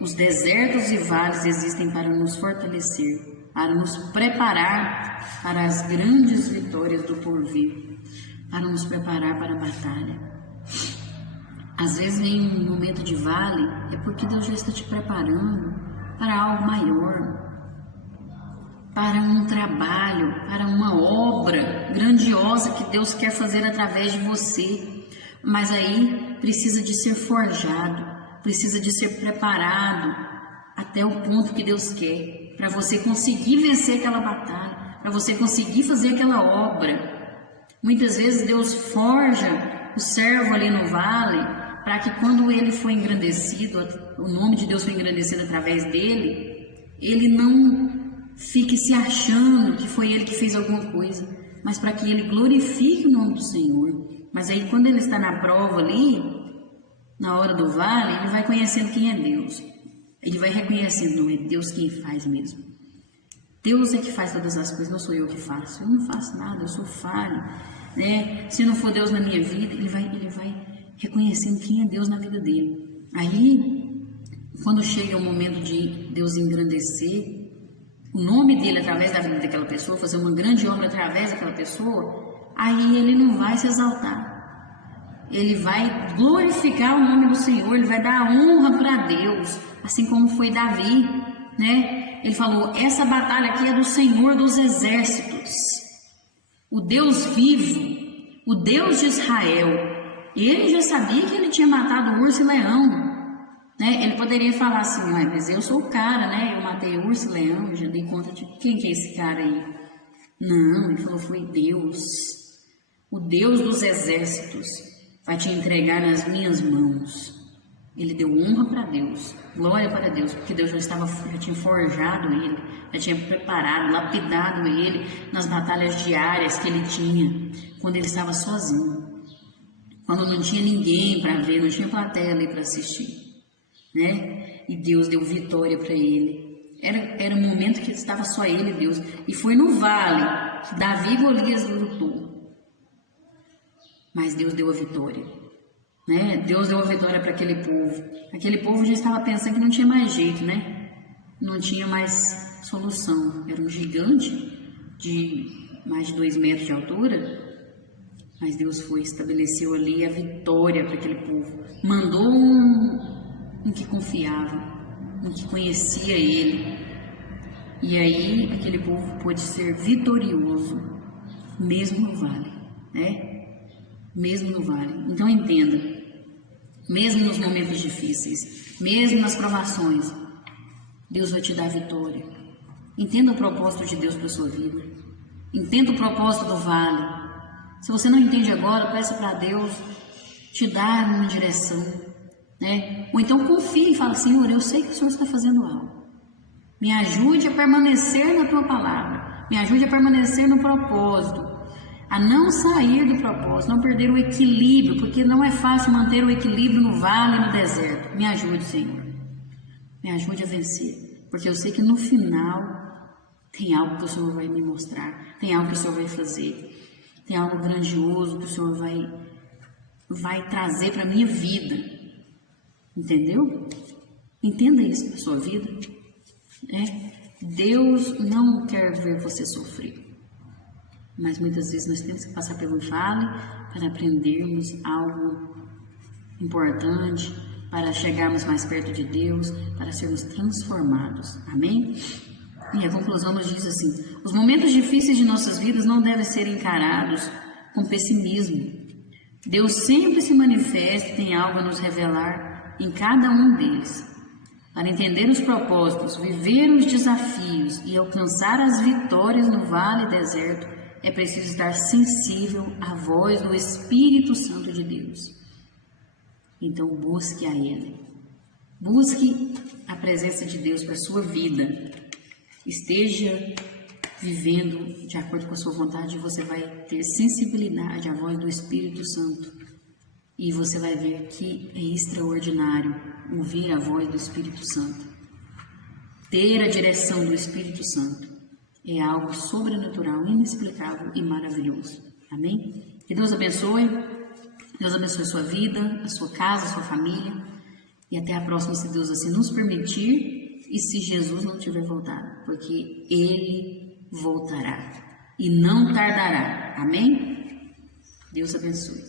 Os desertos e vales existem para nos fortalecer, para nos preparar para as grandes vitórias do porvir, para nos preparar para a batalha. Às vezes vem um momento de vale, é porque Deus já está te preparando para algo maior, para um trabalho, para uma obra grandiosa que Deus quer fazer através de você. Mas aí precisa de ser forjado, precisa de ser preparado até o ponto que Deus quer, para você conseguir vencer aquela batalha, para você conseguir fazer aquela obra. Muitas vezes Deus forja o servo ali no vale, para que quando ele for engrandecido, o nome de Deus foi engrandecido através dele, ele não fique se achando que foi ele que fez alguma coisa, mas para que ele glorifique o nome do Senhor. Mas aí quando ele está na prova ali, na hora do vale, ele vai conhecendo quem é Deus. Ele vai reconhecendo, não é Deus quem faz mesmo. Deus é que faz todas as coisas, não sou eu que faço. Eu não faço nada, eu sou falho, né? Se não for Deus na minha vida, ele vai reconhecendo quem é Deus na vida dele. Aí, quando chega o momento de Deus engrandecer o nome dele através da vida daquela pessoa, fazer uma grande obra através daquela pessoa, aí ele não vai se exaltar. Ele vai glorificar o nome do Senhor, ele vai dar honra para Deus, assim como foi Davi, né? Ele falou, essa batalha aqui é do Senhor dos Exércitos, o Deus vivo, o Deus de Israel. Ele já sabia que ele tinha matado o urso e leão, né? Ele poderia falar assim, mas eu sou o cara, né? Eu matei o urso e leão, já dei conta de quem que é esse cara aí. Não, ele falou, foi Deus, o Deus dos exércitos vai te entregar nas minhas mãos. Ele deu honra para Deus, glória para Deus, porque Deus já tinha forjado ele, já tinha preparado, lapidado ele nas batalhas diárias que ele tinha, quando ele estava sozinho. Quando não tinha ninguém para ver, não tinha plateia ali para assistir, né? E Deus deu vitória para ele. Era um momento que estava só ele e Deus. E foi no vale que Davi e Golias lutou. Mas Deus deu a vitória, né? Deus deu a vitória para aquele povo. Aquele povo já estava pensando que não tinha mais jeito, né? Não tinha mais solução. Era um gigante de mais de 2 metros de altura. Mas Deus estabeleceu ali a vitória para aquele povo. Mandou um que confiava, um que conhecia ele. E aí aquele povo pôde ser vitorioso, mesmo no vale, né? Mesmo no vale. Então entenda, mesmo nos momentos difíceis, mesmo nas provações, Deus vai te dar vitória. Entenda o propósito de Deus para a sua vida. Entenda o propósito do vale. Se você não entende agora, peça para Deus te dar uma direção, né? Ou então confie e fala, Senhor, eu sei que o Senhor está fazendo algo. Me ajude a permanecer na tua palavra. Me ajude a permanecer no propósito. A não sair do propósito, não perder o equilíbrio, porque não é fácil manter o equilíbrio no vale e no deserto. Me ajude, Senhor. Me ajude a vencer, porque eu sei que no final tem algo que o Senhor vai me mostrar, tem algo que o Senhor vai fazer. Tem algo grandioso que o Senhor vai trazer para a minha vida. Entendeu? Entenda isso para a sua vida. Deus não quer ver você sofrer. mas muitas vezes nós temos que passar pelo vale para aprendermos algo importante, para chegarmos mais perto de Deus, para sermos transformados. Amém? E a conclusão nos diz assim: os momentos difíceis de nossas vidas não devem ser encarados com pessimismo. Deus sempre se manifesta e tem algo a nos revelar em cada um deles. Para entender os propósitos, viver os desafios e alcançar as vitórias no vale deserto, é preciso estar sensível à voz do Espírito Santo de Deus. Então busque a Ele. Busque a presença de Deus para a sua vida. Esteja vivendo de acordo com a sua vontade e você vai ter sensibilidade à voz do Espírito Santo. E você vai ver que é extraordinário ouvir a voz do Espírito Santo. Ter a direção do Espírito Santo é algo sobrenatural, inexplicável e maravilhoso. Amém? Que Deus abençoe. Deus abençoe a sua vida, a sua casa, a sua família. E até a próxima, se Deus assim nos permitir e se Jesus não tiver voltado. Porque Ele voltará e não tardará. Amém? Deus abençoe.